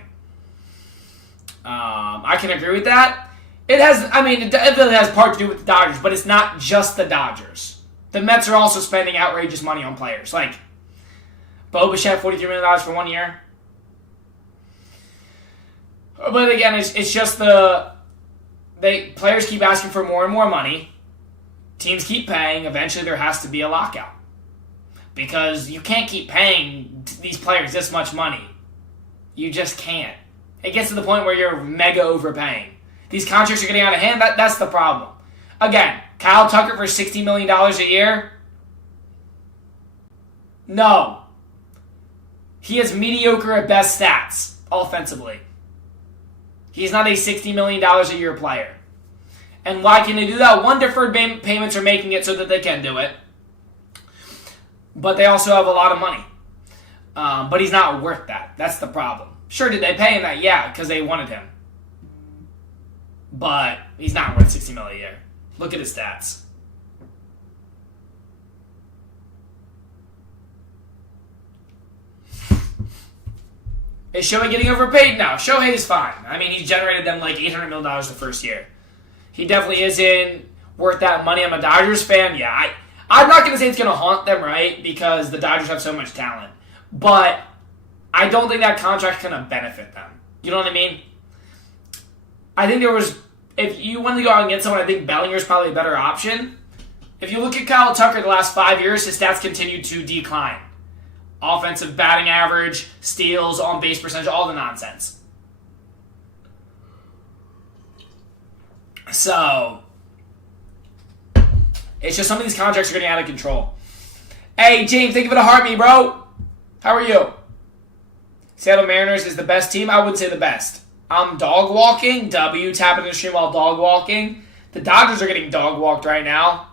I can agree with that. It definitely has part to do with the Dodgers, but it's not just the Dodgers. The Mets are also spending outrageous money on players. Like, Bo Bichette, $43 million for 1 year. But again, it's just players keep asking for more and more money. Teams keep paying. Eventually, there has to be a lockout. Because you can't keep paying these players this much money. You just can't. It gets to the point where you're mega overpaying. These contracts are getting out of hand. That's the problem. Again, Kyle Tucker for $60 million a year? No. He has mediocre at best stats offensively. He's not a $60 million a year player. And why can they do that? One, deferred payments are making it so that they can do it. But they also have a lot of money. But he's not worth that. That's the problem. Sure, did they pay him that? Yeah, because they wanted him. But he's not worth $60 million a year. Look at his stats. Is Shohei getting overpaid? No, Shohei's fine. I mean, he's generated them like $800 million the first year. He definitely isn't worth that money. I'm a Dodgers fan. Yeah, I'm not going to say it's going to haunt them, right? Because the Dodgers have so much talent. But I don't think that contract's going to benefit them. You know what I mean? I think if you wanted to go out and get someone, I think Bellinger's probably a better option. If you look at Kyle Tucker the last 5 years, his stats continue to decline. Offensive batting average, steals, on-base percentage, all the nonsense. So, it's just some of these contracts are getting out of control. Hey, James, think of it a heartbeat, bro. How are you? Seattle Mariners is the best team? I wouldn't say the best. I'm dog walking. W, tapping the stream while dog walking. The Dodgers are getting dog walked right now.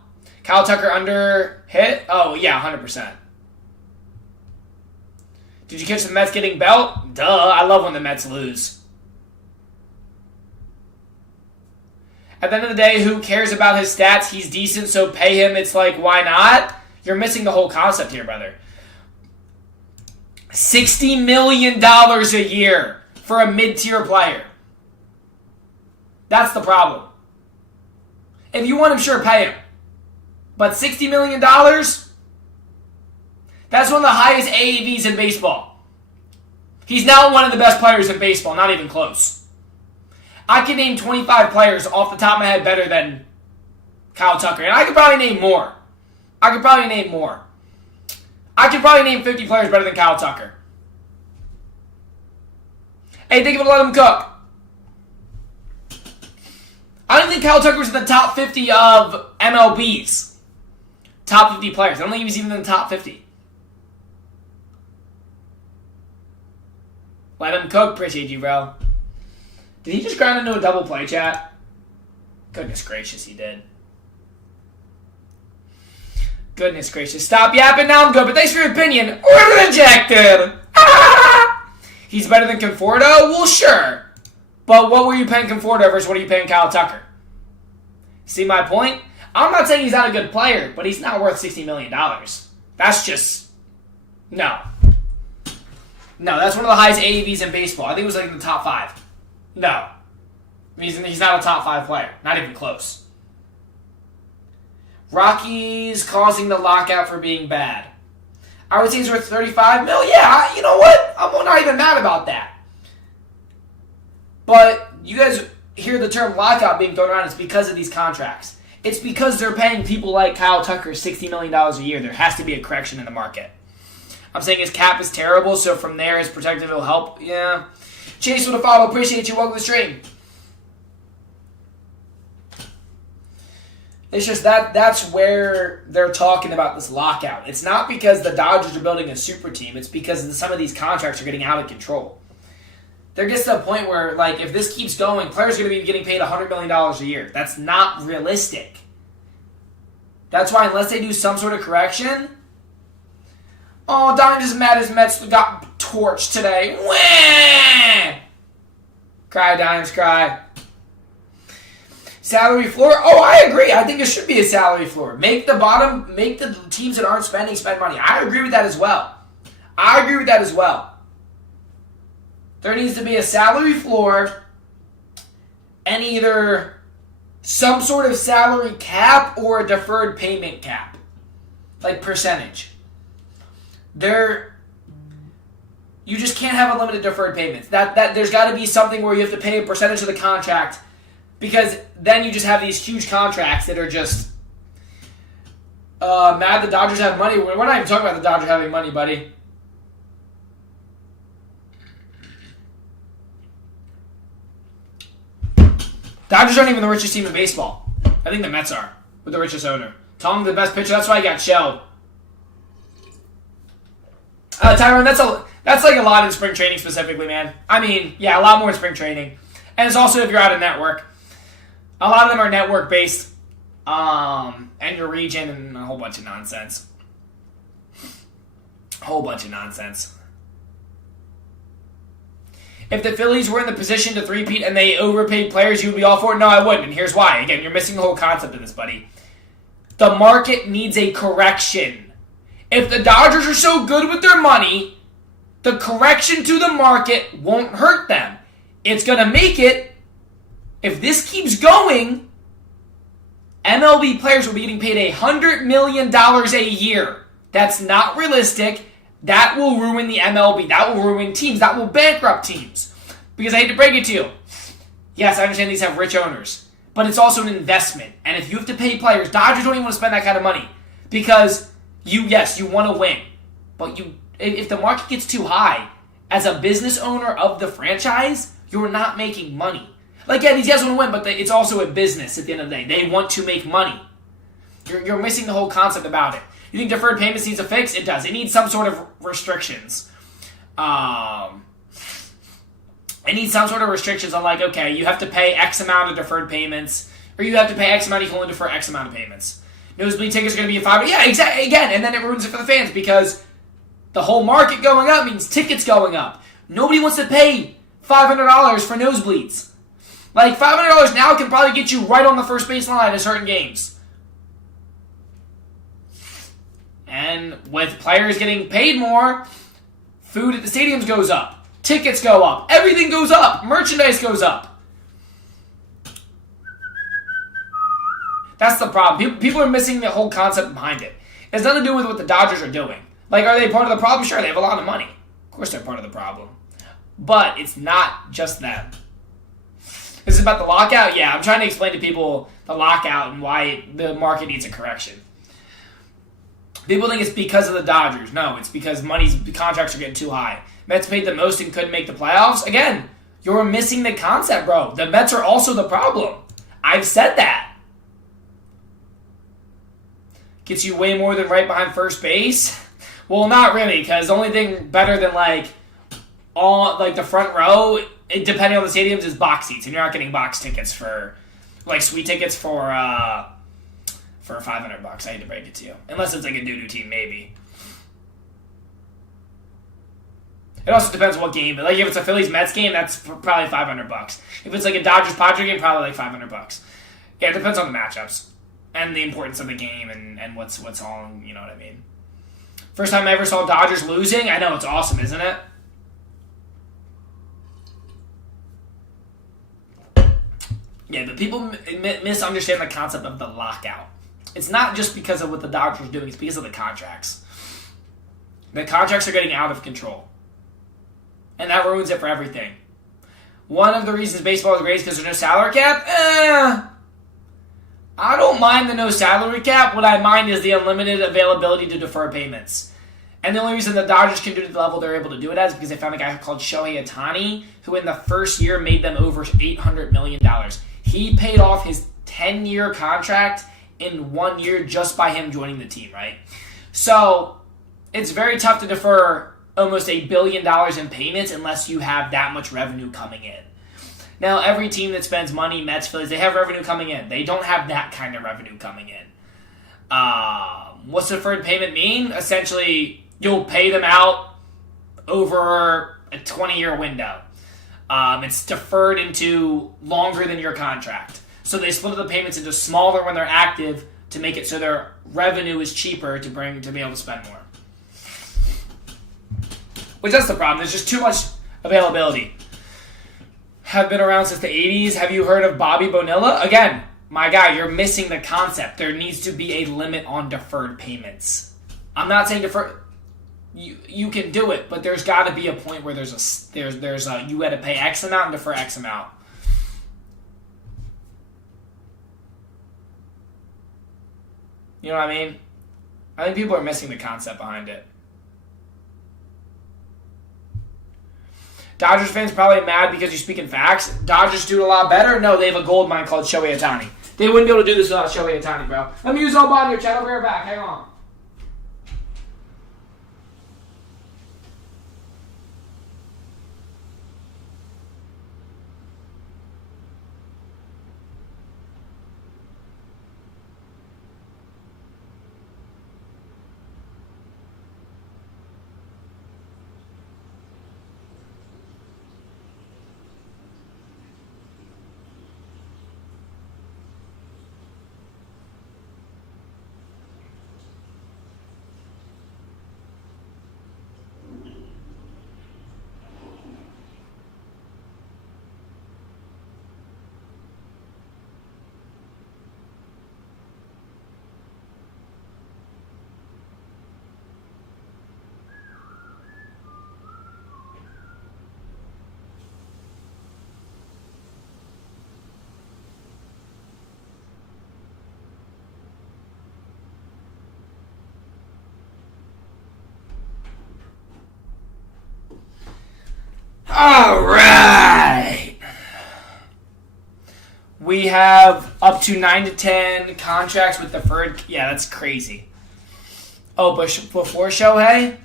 Kyle Tucker under hit? Oh, yeah, 100%. Did you catch the Mets getting belt? Duh, I love when the Mets lose. At the end of the day, who cares about his stats? He's decent, so pay him. It's like, why not? You're missing the whole concept here, brother. $60 million a year for a mid-tier player. That's the problem. If you want him, sure, pay him. But $60 million? That's one of the highest AAVs in baseball. He's now one of the best players in baseball, not even close. I can name 25 players off the top of my head better than Kyle Tucker. And I could probably name more. I could probably name 50 players better than Kyle Tucker. Hey, thank you for letting him cook. I don't think Kyle Tucker's in the top 50 of MLBs. Top 50 players. I don't think he was even in the top 50. Let him cook. Appreciate you, bro. Did he just grind into a double play, chat? Goodness gracious, he did. Goodness gracious. Stop yapping. Now I'm good, but thanks for your opinion. We're rejected. He's better than Conforto? Well, sure. But what were you paying Conforto versus what are you paying Kyle Tucker? See my point? I'm not saying he's not a good player, but he's not worth $60 million. That's just... No. No, that's one of the highest AAVs in baseball. I think it was like in the top 5. No. He's not a top 5 player. Not even close. Rockies causing the lockout for being bad. I would say he's worth $35 million. Yeah, you know what? I'm not even mad about that. But you guys hear the term lockout being thrown around. It's because of these contracts. It's because they're paying people like Kyle Tucker $60 million a year. There has to be a correction in the market. I'm saying his cap is terrible, so from there his protective will help. Yeah. Chase with a follow. Appreciate you. Welcome to the stream. It's just that's where they're talking about this lockout. It's not because the Dodgers are building a super team. It's because some of these contracts are getting out of control. There gets to a point where, like, if this keeps going, players are going to be getting paid $100 million a year. That's not realistic. That's why unless they do some sort of correction... Oh, Diamondbacks is mad as Mets got torched today. Wah! Cry, Dimes, cry. Salary floor? Oh, I agree. I think it should be a salary floor. Make the teams that aren't spending spend money. I agree with that as well. There needs to be a salary floor and either some sort of salary cap or a deferred payment cap. Like percentage. You just can't have unlimited deferred payments. That there's got to be something where you have to pay a percentage of the contract, because then you just have these huge contracts that are just mad the Dodgers have money. We're not even talking about the Dodgers having money, buddy. Dodgers aren't even the richest team in baseball. I think the Mets are, with the richest owner. Tom, the best pitcher. That's why he got shelled. Tyron, that's like a lot in spring training specifically, man. I mean, yeah, a lot more in spring training. And it's also if you're out of network. A lot of them are network-based, and your region, and a whole bunch of nonsense. If the Phillies were in the position to three-peat and they overpaid players, you would be all for it? No, I wouldn't, and here's why. Again, you're missing the whole concept of this, buddy. The market needs a correction. If the Dodgers are so good with their money, the correction to the market won't hurt them. It's going to make it, if this keeps going, MLB players will be getting paid $100 million a year. That's not realistic. That will ruin the MLB. That will ruin teams. That will bankrupt teams. Because I hate to break it to you. Yes, I understand these have rich owners. But it's also an investment. And if you have to pay players, Dodgers don't even want to spend that kind of money. Because... you want to win, but if the market gets too high, as a business owner of the franchise, you're not making money. Like, yeah, these guys want to win, but it's also a business at the end of the day. They want to make money. You're missing the whole concept about it. You think deferred payments needs a fix? It does. It needs some sort of restrictions. It needs some sort of restrictions on, like, okay, you have to pay X amount of deferred payments, or you have to pay X amount, you can only defer X amount of payments. Nosebleed tickets are going to be a $5. Yeah, exactly. Again, and then it ruins it for the fans because the whole market going up means tickets going up. Nobody wants to pay $500 for nosebleeds. Like, $500 now can probably get you right on the first base line in certain games. And with players getting paid more, food at the stadiums goes up. Tickets go up. Everything goes up. Merchandise goes up. That's the problem. People are missing the whole concept behind it. It has nothing to do with what the Dodgers are doing. Like, are they part of the problem? Sure, they have a lot of money. Of course they're part of the problem. But it's not just them. This is about the lockout? Yeah, I'm trying to explain to people the lockout and why the market needs a correction. People think it's because of the Dodgers. No, it's because contracts are getting too high. Mets paid the most and couldn't make the playoffs. Again, You're missing the concept, bro. The Mets are also the problem. I've said that. Gets you way more than right behind first base. Well, not really, because the only thing better than the front row, depending on the stadiums, is box seats, and you're not getting box tickets for suite tickets for $500. I hate to break it to you, unless it's like a doo-doo team, maybe. It also depends what game. Like if it's a Phillies Mets game, that's probably $500. If it's like a Dodgers Padres game, probably like $500. Yeah, it depends on the matchups and the importance of the game and what's on. You know what I mean? First time I ever saw Dodgers losing. I know, it's awesome, isn't it? Yeah, but people misunderstand the concept of the lockout. It's not just because of what the Dodgers are doing. It's because of the contracts. The contracts are getting out of control. And that ruins it for everything. One of the reasons baseball is great is because there's no salary cap. I don't mind the no salary cap. What I mind is the unlimited availability to defer payments. And the only reason the Dodgers can do it at the level they're able to do it at is because they found a guy called Shohei Ohtani, who in the first year made them over $800 million. He paid off his 10-year contract in 1 year just by him joining the team, right? So it's very tough to defer almost $1 billion in payments unless you have that much revenue coming in. Now, every team that spends money, Mets, Phillies, they have revenue coming in. They don't have that kind of revenue coming in. What's deferred payment mean? Essentially, you'll pay them out over a 20-year window. It's deferred into longer than your contract. So they split the payments into smaller when they're active to make it so their revenue is cheaper to be able to spend more. Which that's the problem. There's just too much availability. Have been around since the 80s. Have you heard of Bobby Bonilla? Again, my guy, you're missing the concept. There needs to be a limit on deferred payments. I'm not saying deferred. You can do it, but there's got to be a point where there's a you got to pay X amount and defer X amount. You know what I mean? I think people are missing the concept behind it. Dodgers fans probably mad because you're speaking facts. Dodgers do it a lot better. No, they have a gold mine called Shohei Ohtani. They wouldn't be able to do this without Shohei Ohtani, bro. Let me use all bond your channel. Be right back. Hang on. All right. We have up to 9 to 10 contracts with deferred. Yeah, that's crazy. Oh, but before Shohei?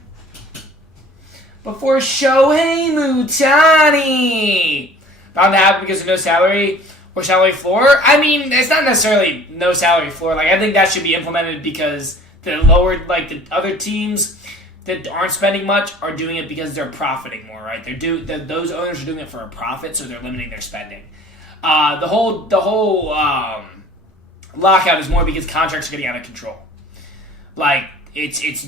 Before Shohei Ohtani. Bound to happen because of no salary or salary floor? I mean, it's not necessarily no salary floor. I think that should be implemented because the the other teams that aren't spending much are doing it because they're profiting more, right? Those owners are doing it for a profit, so they're limiting their spending. The whole lockout is more because contracts are getting out of control. It's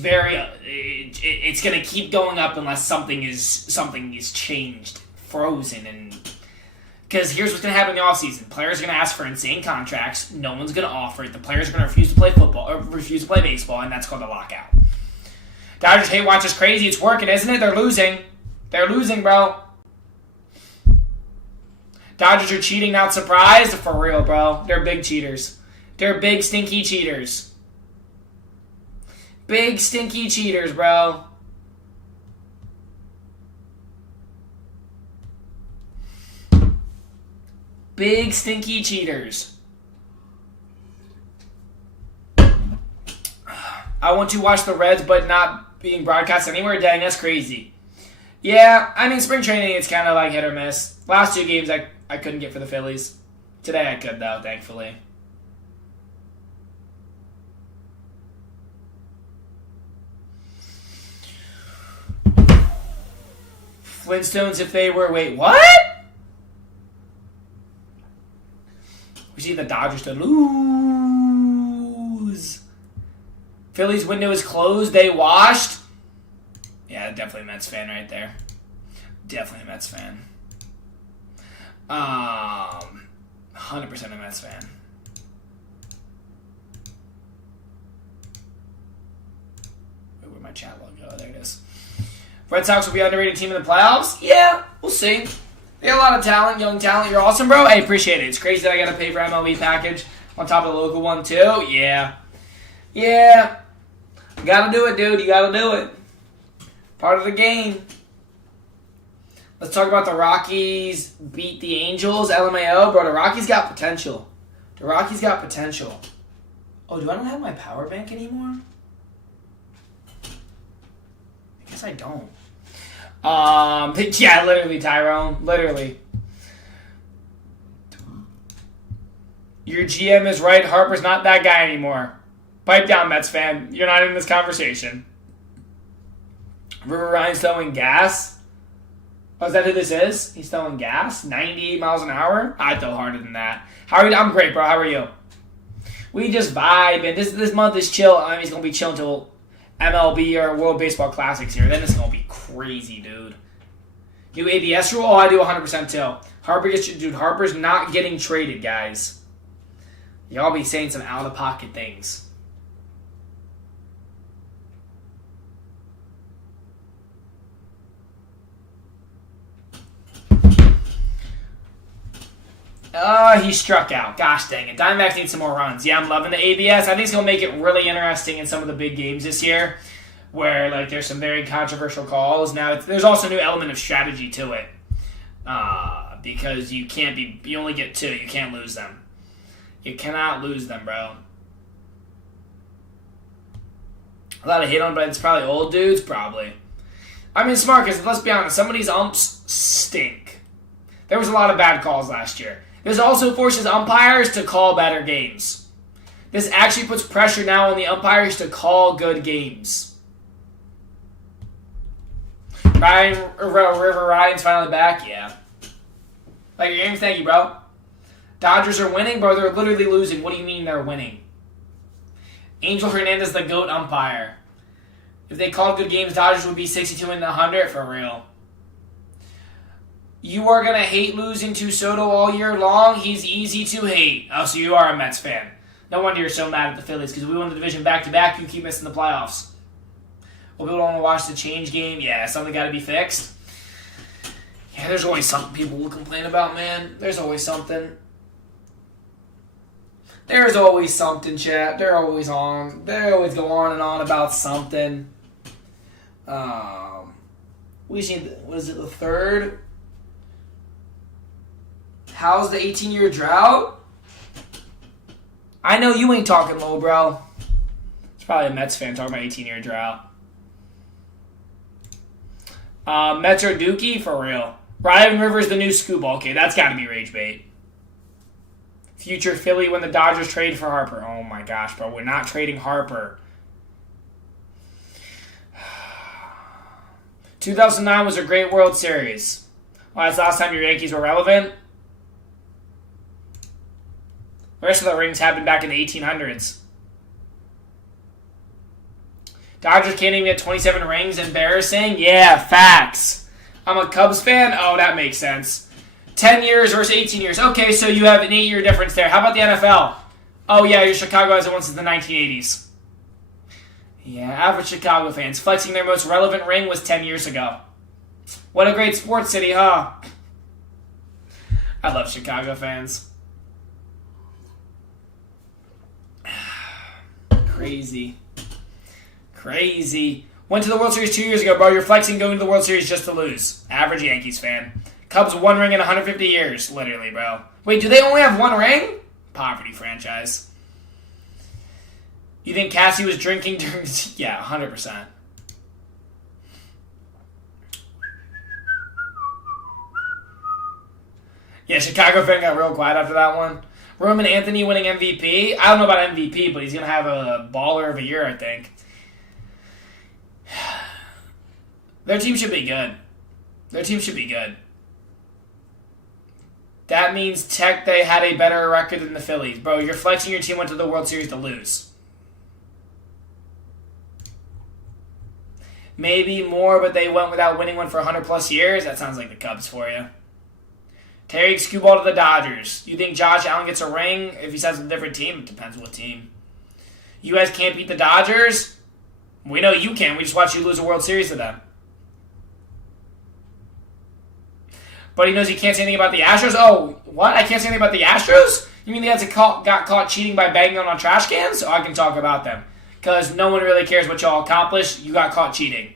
going to keep going up unless something is changed, frozen, and because here's what's going to happen in the offseason. Players are going to ask for insane contracts. No one's going to offer it. The players are going to refuse to play football or refuse to play baseball, and that's called a lockout. Dodgers hate watch is crazy. It's working, isn't it? They're losing. They're losing, bro. Dodgers are cheating, not surprised. For real, bro. They're big cheaters. They're big, stinky cheaters. Big, stinky cheaters, bro. Big stinky cheaters. I want to watch the Reds, but not being broadcast anywhere. Dang, that's crazy. Yeah, I mean, spring training, it's kind of like hit or miss. Last 2 games, I couldn't get for the Phillies. Today I could, though, thankfully. Flintstones, if they were... Wait, what? We see the Dodgers to lose. Phillies window is closed. They washed. Yeah, definitely a Mets fan right there. Definitely a Mets fan. 100% a Mets fan. Where'd my chat logo? Oh, there it is. Red Sox will be underrated team in the playoffs? Yeah, we'll see. They got a lot of talent, young talent. You're awesome, bro. I appreciate it. It's crazy that I got to pay for MLB package on top of the local one, too. Yeah. Yeah. You got to do it, dude. You got to do it. Part of the game. Let's talk about the Rockies beat the Angels. LMAO. Bro, the Rockies got potential. The Rockies got potential. Oh, do I not have my power bank anymore? I guess I don't. Yeah, literally, Tyrone. Literally. Your GM is right. Harper's not that guy anymore. Pipe down, Mets fan. You're not in this conversation. River Ryan's throwing gas. Oh, is that who this is? He's throwing gas? 98 miles an hour? I'd throw harder than that. How are you? I'm great, bro. How are you? We just vibe, and this month is chill. I mean, it's going to be chill until MLB or World Baseball Classics here. Then it's going to be crazy, dude. New ABS rule? Oh, I do 100% too. Harper's not getting traded, guys. Y'all be saying some out-of-pocket things. He struck out. Gosh dang it. Diamondbacks need some more runs. Yeah, I'm loving the ABS. I think it's going to make it really interesting in some of the big games this year where like there's some very controversial calls. Now, there's also a new element of strategy to it because you only get 2. You can't lose them. You cannot lose them, bro. A lot of hate on, but it's probably old dudes, probably. I mean, smart, because let's be honest, some of these umps stink. There was a lot of bad calls last year. This also forces umpires to call better games. This actually puts pressure now on the umpires to call good games. River Ryan's finally back? Yeah. Like your game, thank you, bro. Dodgers are winning? Bro, they're literally losing. What do you mean they're winning? Angel Hernandez, the GOAT umpire. If they called good games, Dodgers would be 62-100 for real. You are going to hate losing to Soto all year long? He's easy to hate. Oh, so you are a Mets fan. No wonder you're so mad at the Phillies, because we won the division back-to-back. You keep missing the playoffs. Well, people don't want to watch the change game. Yeah, something got to be fixed. Yeah, there's always something people will complain about, man. There's always something. There's always something, chat. They're always on. They always go on and on about something. We see, what is it, the third? How's the 18-year drought? I know you ain't talking low, bro. It's probably a Mets fan talking about 18-year drought. Mets or Dookie? For real. Ryan Rivers, the new scoop. Okay, that's got to be rage bait. Future Philly when the Dodgers trade for Harper. Oh my gosh, bro. We're not trading Harper. 2009 was a great World Series. Well, that's the last time your Yankees were relevant. The rest of the rings happened back in the 1800s. Dodgers can't even get 27 rings. Embarrassing? Yeah, facts. I'm a Cubs fan? Oh, that makes sense. 10 years versus 18 years. Okay, so you have an 8-year difference there. How about the NFL? Oh, yeah, your Chicago hasn't won since the 1980s. Yeah, average Chicago fans. Flexing their most relevant ring was 10 years ago. What a great sports city, huh? I love Chicago fans. Crazy. Crazy. Went to the World Series 2 years ago, bro. You're flexing going to the World Series just to lose. Average Yankees fan. Cubs 1 ring in 150 years. Literally, bro. Wait, do they only have 1 ring? Poverty franchise. You think Cassie was drinking during... Yeah, 100%. Yeah, Chicago fan got real quiet after that one. Roman Anthony winning MVP. I don't know about MVP, but he's going to have a baller of a year, I think. Their team should be good. Their team should be good. That means Tech, they had a better record than the Phillies. Bro, you're flexing your team went to the World Series to lose. Maybe more, but they went without winning one for 100-plus years. That sounds like the Cubs for you. Terry Skewball to the Dodgers. You think Josh Allen gets a ring if he signs with a different team? It depends what team. You guys can't beat the Dodgers? We know you can. We just watched you lose a World Series to them. But he knows he can't say anything about the Astros? Oh, what? I can't say anything about the Astros? You mean the guys that got caught cheating by banging on trash cans? Oh, I can talk about them. Because no one really cares what y'all accomplished. You got caught cheating.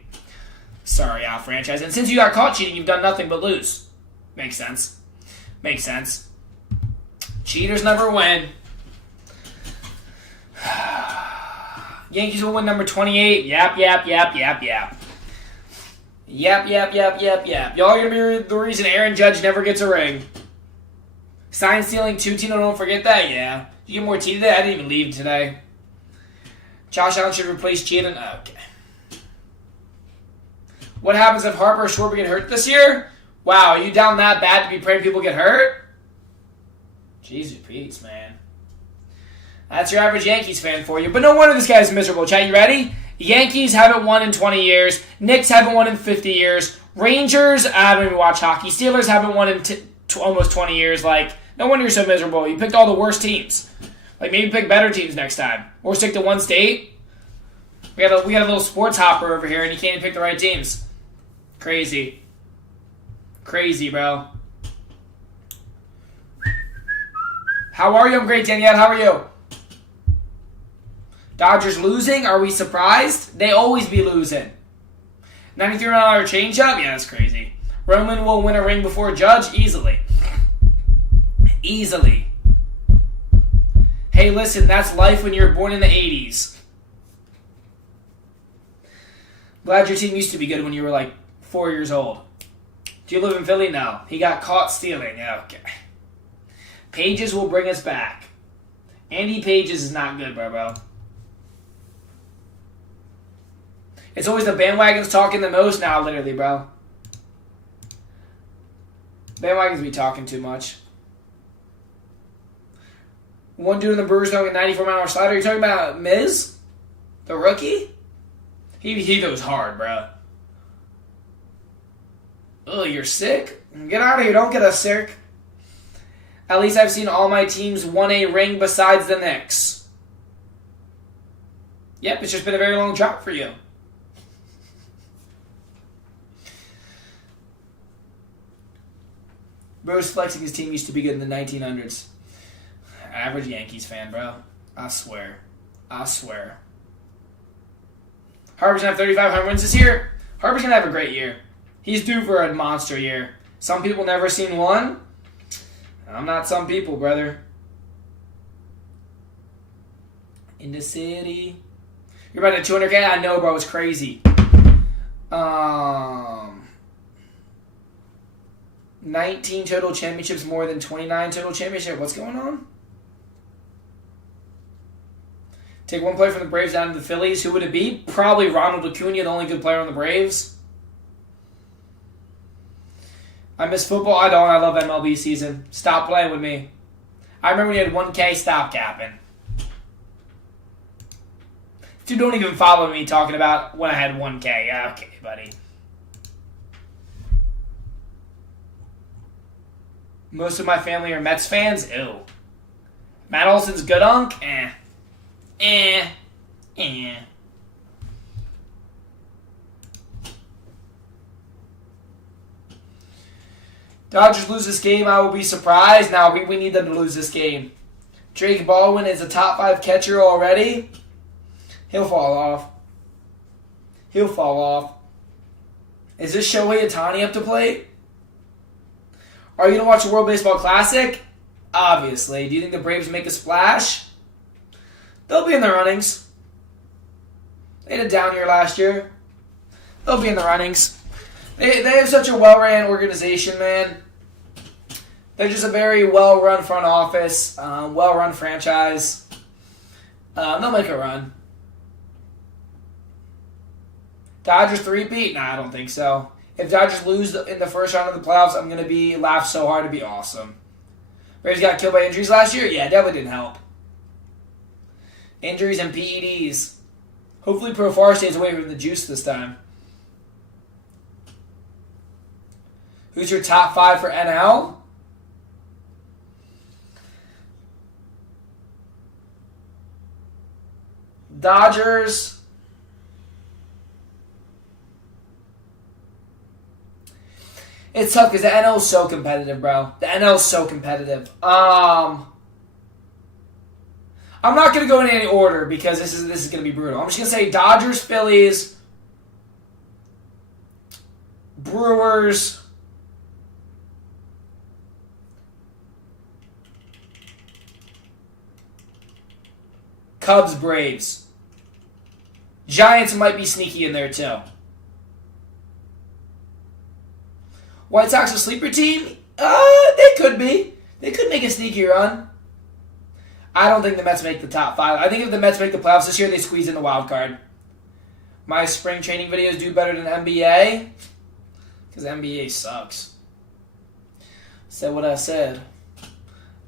Sorry, Al franchise. And since you got caught cheating, you've done nothing but lose. Makes sense. Makes sense. Cheaters never win. Yankees will win number 28. Yap. Yap. Y'all are going to be the reason Aaron Judge never gets a ring. Sign stealing 2 Tino, don't forget that? Yeah. You get more T today? I didn't even leave today. Josh Allen should replace Cheatham. Okay. What happens if Harper or Schwarber get hurt this year? Wow, are you down that bad to be praying people get hurt? Jesus, Pete's, man. That's your average Yankees fan for you. But no wonder this guy's miserable. Chat, you ready? Yankees haven't won in 20 years. Knicks haven't won in 50 years. Rangers, I don't even watch hockey. Steelers haven't won in almost 20 years. Like, no wonder you're so miserable. You picked all the worst teams. Like, maybe pick better teams next time. Or stick to one state. We got a little sports hopper over here, and you can't even pick the right teams. Crazy. Crazy, bro. How are you? I'm great, Danielle. How are you? Dodgers losing? Are we surprised? They always be losing. $93 changeup? Yeah, that's crazy. Roman will win a ring before Judge? Easily. Easily. Hey, listen, that's life when you were born in the 80s. Glad your team used to be good when you were like 4 years old. Do you live in Philly? No. He got caught stealing. Okay. Pages will bring us back. Andy Pages is not good, bro. It's always the bandwagons talking the most now, literally, bro. Bandwagons be talking too much. One dude in the Brewers throwing a 94-mile-an-hour slider. You're talking about Miz? The rookie? He goes hard, bro. Oh, you're sick? Get out of here. Don't get us sick. At least I've seen all my teams won a ring besides the Knicks. Yep, it's just been a very long drought for you. Bruce flexing his team used to be good in the 1900s. Average Yankees fan, bro. I swear. Harper's going to have 35 home runs this year. Harper's going to have a great year. He's due for a monster year. Some people never seen one. I'm not some people, brother. In the city. You're about to 200K? I know, bro. It's crazy. 19 total championships, more than 29 total championships. What's going on? Take one player from the Braves down to the Phillies. Who would it be? Probably Ronald Acuna, the only good player on the Braves. I miss football. I don't. I love MLB season. Stop playing with me. I remember when you had 1K, stop capping. Dude, don't even follow me talking about when I had 1K. Yeah, okay, buddy. Most of my family are Mets fans. Ew. Matt Olson's good unk? Eh. Dodgers lose this game, I will be surprised. Now, we need them to lose this game. Drake Baldwin is a top 5 catcher already. He'll fall off. Is this Shohei Ohtani up to play? Are you going to watch the World Baseball Classic? Obviously. Do you think the Braves make a splash? They'll be in the runnings. They had a down year last year. They'll be in the runnings. They have such a well-ran organization, man. They're just a very well-run front office, well-run franchise. They'll make a run. Dodgers 3-peat? Nah, I don't think so. If Dodgers lose in the first round of the playoffs, I'm going to laugh so hard it'd be awesome. Braves got killed by injuries last year? Yeah, definitely didn't help. Injuries and PEDs. Hopefully Profar stays away from the juice this time. Who's your top 5 for NL? Dodgers. It's tough because the NL is so competitive, bro. The NL is so competitive. I'm not going to go in any order because this is going to be brutal. I'm just going to say Dodgers, Phillies, Brewers, Cubs, Braves. Giants might be sneaky in there too. White Sox a sleeper team? They could be. They could make a sneaky run. I don't think the Mets make the top 5. I think if the Mets make the playoffs this year, they squeeze in the wild card. My spring training videos do better than NBA because NBA sucks. Said what I said.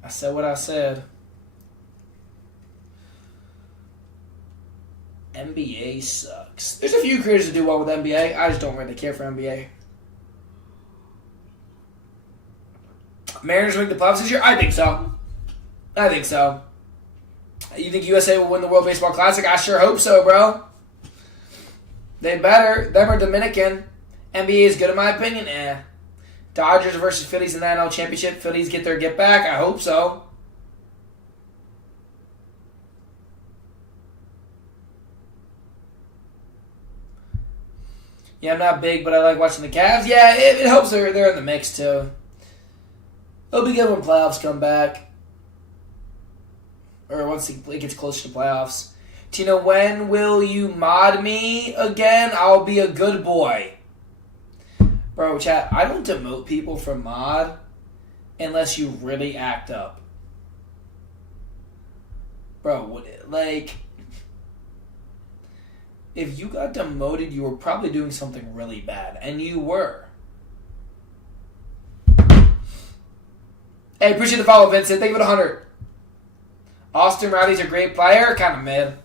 I said what I said. NBA sucks. There's a few creators that do well with NBA. I just don't really care for NBA. Mariners make the playoffs this year? I think so. I think so. You think USA will win the World Baseball Classic? I sure hope so, bro. They better. Them are Dominican. NBA is good in my opinion. Dodgers versus Phillies in the NL Championship. Phillies get their get back? I hope so. Yeah, I'm not big, but I like watching the Cavs. Yeah, it helps they're in the mix, too. It'll be good when playoffs come back. Or once it gets closer to playoffs. Tina, when will you mod me again? I'll be a good boy. Bro, chat, I don't demote people from mod unless you really act up. Bro, like, if you got demoted, you were probably doing something really bad. And you were. Hey, appreciate the follow, Vincent. Thank you for the 100. Austin Riley's a great player. Kind of mid.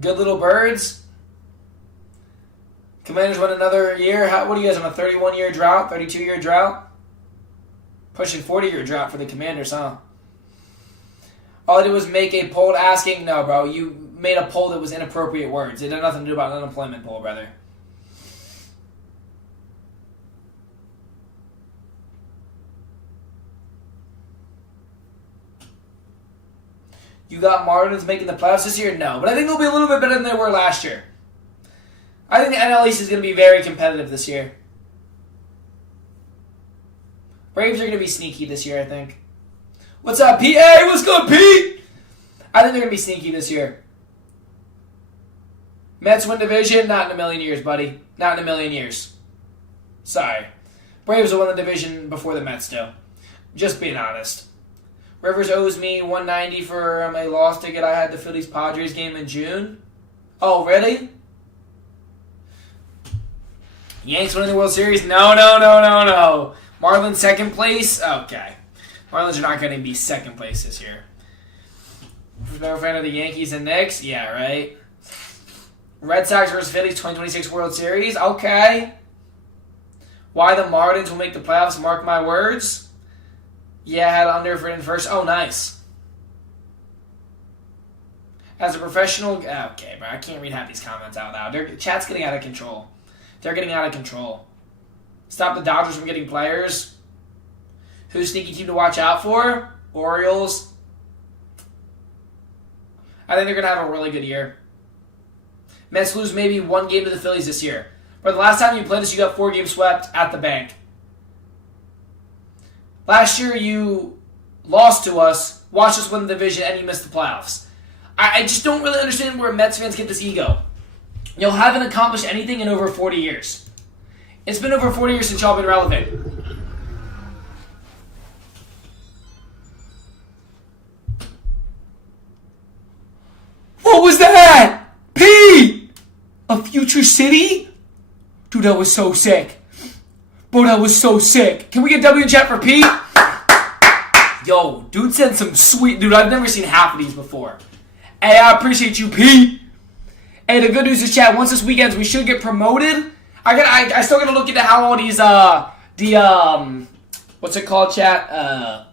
Good little birds. Commanders won another year. What are you guys on a 31-year drought? 32-year drought? Pushing 40-year drought for the Commanders, huh? All I did was make a poll asking. No, bro. You made a poll that was inappropriate words. It had nothing to do about an unemployment poll, brother. You got Marlins making the playoffs this year? No. But I think they'll be a little bit better than they were last year. I think the NL East is going to be very competitive this year. Braves are going to be sneaky this year, I think. What's up, Pete? Hey, what's good, Pete? I think they're going to be sneaky this year. Mets win division? Not in a million years, buddy. Not in a million years. Sorry. Braves will win the division before the Mets do. Just being honest. Rivers owes me $190 for a loss ticket I had the Phillies-Padres game in June. Oh, really? Yanks winning the World Series? No. Marlins second place? Okay. Marlins are not going to be second place this year. No fan of the Yankees and Knicks? Yeah, right. Red Sox versus Phillies 2026 World Series? Okay. Why the Marlins will make the playoffs? Mark my words. Yeah, I had under for in first. Oh, nice. As a professional... Okay, bro. I can't read half these comments out loud. Chat's getting out of control. They're getting out of control. Stop the Dodgers from getting players. Who's sneaky team to watch out for? Orioles. I think they're going to have a really good year. Mets lose maybe one game to the Phillies this year. Or the last time you played us, you got 4 games swept at the bank. Last year, you lost to us, watched us win the division, and you missed the playoffs. I just don't really understand where Mets fans get this ego. Y'all haven't accomplished anything in over 40 years. It's been over 40 years since y'all been relevant. What was that? Pete! A future city? Dude, that was so sick. Bro, that was so sick. Can we get W in chat for Pete? Yo, dude said some sweet... Dude, I've never seen half of these before. Hey, I appreciate you, Pete. Hey, the good news is, chat, once this weekend, we should get promoted. I still gotta look into how all these, what's it called, chat?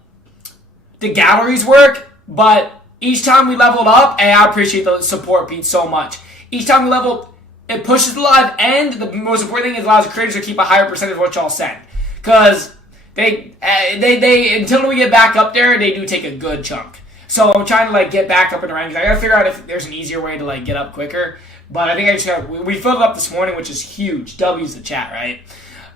The galleries work. But each time we leveled up, hey, I appreciate the support, Pete, so much. Each time we level, it pushes the live, and the most important thing is it allows the creators to keep a higher percentage of what y'all send. Because they until we get back up there, they do take a good chunk. So I'm trying to like get back up in the rankings. I gotta figure out if there's an easier way to like get up quicker. But I think I just got we filled it up this morning, which is huge. W's the chat, right?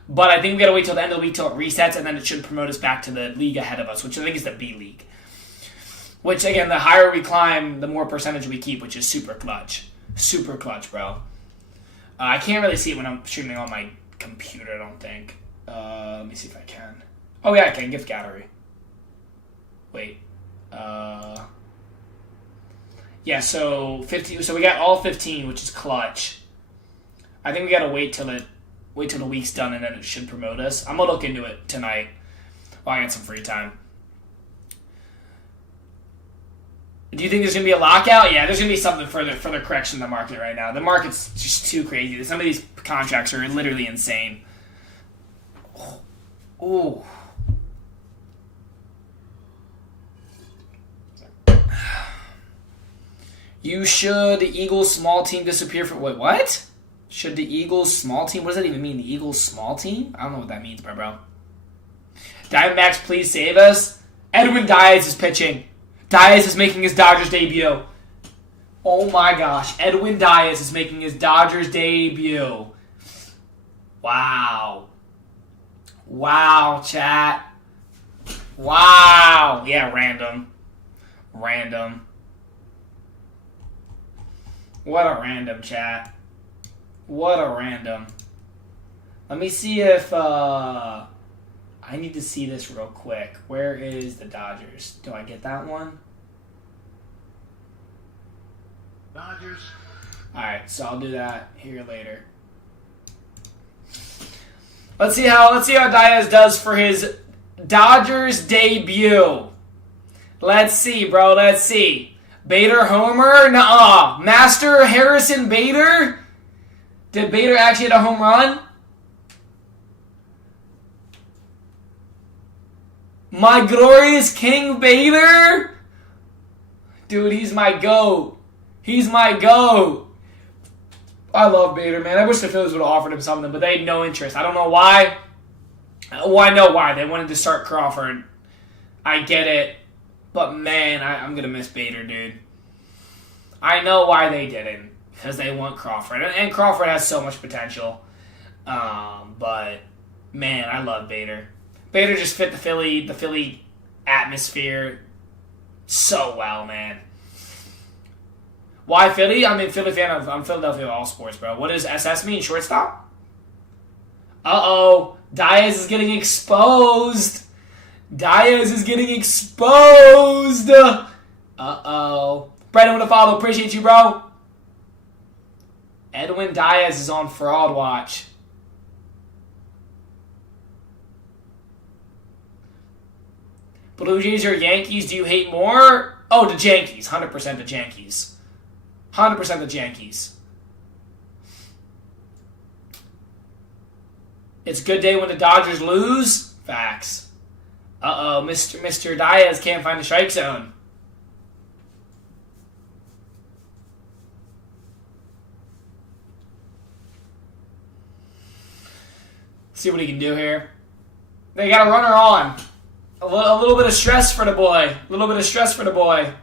But I think we gotta wait till the end of the week till it resets, and then it should promote us back to the league ahead of us, which I think is the B League. Which again, the higher we climb, the more percentage we keep, which is super clutch. Super clutch, bro. I can't really see it when I'm streaming on my computer, I don't think. Let me see if I can. Oh yeah, I can. Gift gallery. Wait. Yeah, so 50. So we got all 15, which is clutch. I think we gotta wait till the week's done, and then it should promote us. I'm gonna look into it tonight while I get some free time. Do you think there's gonna be a lockout? Yeah, there's gonna be something further correction in the market right now. The market's just too crazy. Some of these contracts are literally insane. Ooh. Should the Eagles small team disappear for... Wait, what? Should the Eagles small team... What does that even mean? The Eagles small team? I don't know what that means, bro. Diamondbacks, please save us. Edwin Diaz is pitching. Diaz is making his Dodgers debut. Oh my gosh. Edwin Diaz is making his Dodgers debut. Wow. Wow, chat. Wow. Yeah, random. What a random, chat. What a random. Let me see if, I need to see this real quick. Where is the Dodgers? Do I get that one? Dodgers. Alright, so I'll do that here later. Let's see how Diaz does for his Dodgers debut. Let's see, bro. Let's see. Bader homer? Nuh-uh. Master Harrison Bader? Did Bader actually hit a home run? My glorious King Bader? Dude, he's my GOAT. He's my GOAT. I love Bader, man. I wish the Phillies would have offered him something, but they had no interest. I don't know why. Well, I know why. They wanted to start Crawford. I get it. But, man, I'm going to miss Bader, dude. I know why they didn't. Because they want Crawford. And Crawford has so much potential. But, man, I love Bader. Bader just fit the Philly atmosphere so well, man. Why Philly? I'm a Philly fan I'm Philadelphia All Sports, bro. What does SS mean? Shortstop? Uh-oh. Diaz is getting exposed. Diaz is getting exposed. Uh-oh. Brandon with a follow. Appreciate you, bro. Edwin Diaz is on fraud watch. Blue Jays or Yankees, do you hate more? Oh, the Yankees. 100% the Yankees. 100% the Yankees. It's a good day when the Dodgers lose. Facts. Uh-oh, Mr. Diaz can't find the strike zone. See what he can do here. They got a runner on. A little bit of stress for the boy. A little bit of stress for the boy.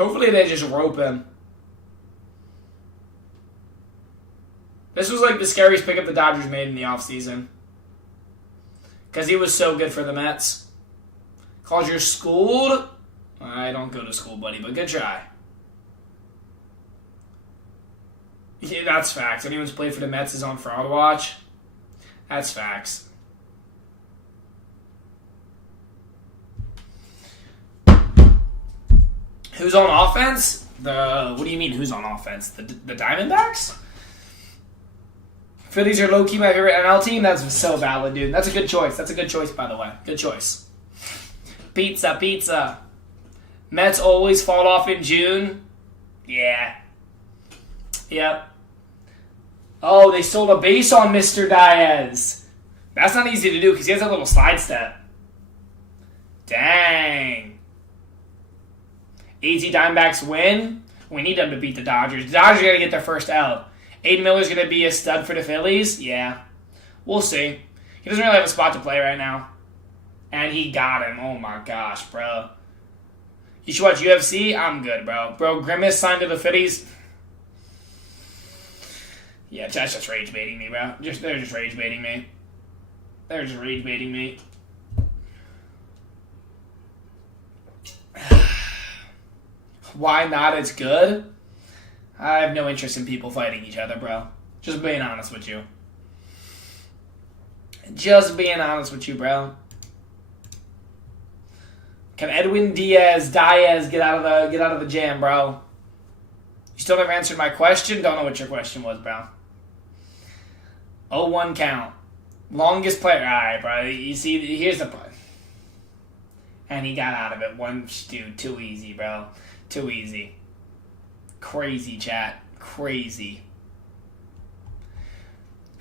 Hopefully they just rope him. This was like the scariest pickup the Dodgers made in the offseason. Because he was so good for the Mets. Calls you're schooled? I don't go to school, buddy, but good try. Yeah, that's facts. Anyone who's played for the Mets is on fraud watch. That's facts. Who's on offense? What do you mean who's on offense? The Diamondbacks? Phillies are low-key my favorite NL team? That's so valid, dude. That's a good choice. That's a good choice, by the way. Good choice. Pizza. Mets always fall off in June? Yeah. Yep. Oh, they stole a base on Mr. Diaz. That's not easy to do because he has a little slide step. Dang. AZ Diamondbacks win? We need them to beat the Dodgers. The Dodgers are going to get their first L. Aiden Miller's going to be a stud for the Phillies? Yeah. We'll see. He doesn't really have a spot to play right now. And he got him. Oh my gosh, bro. You should watch UFC? I'm good, bro. Bro, Grimace signed to the Phillies. Yeah, that's just rage baiting me, bro. They're just rage baiting me. They're just rage baiting me. Why not? It's good. I have no interest in people fighting each other, bro. Just being honest with you. Just being honest with you, bro. Can Edwin Diaz get out of the jam, bro? You still never answered my question? Don't know what your question was, bro. 0-1 count. Longest player. Alright, bro. You see, here's the point. And he got out of it. Dude, too easy, bro. Too easy. Crazy, chat. Crazy.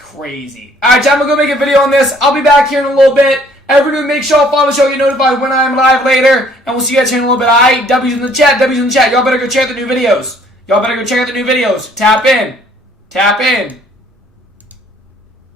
Alright, chat, I'm going to go make a video on this. I'll be back here in a little bit. Everyone make sure I'll follow the show, get notified when I'm live later. And we'll see you guys here in a little bit. Alright, W's in the chat. Y'all better go check out the new videos. Tap in.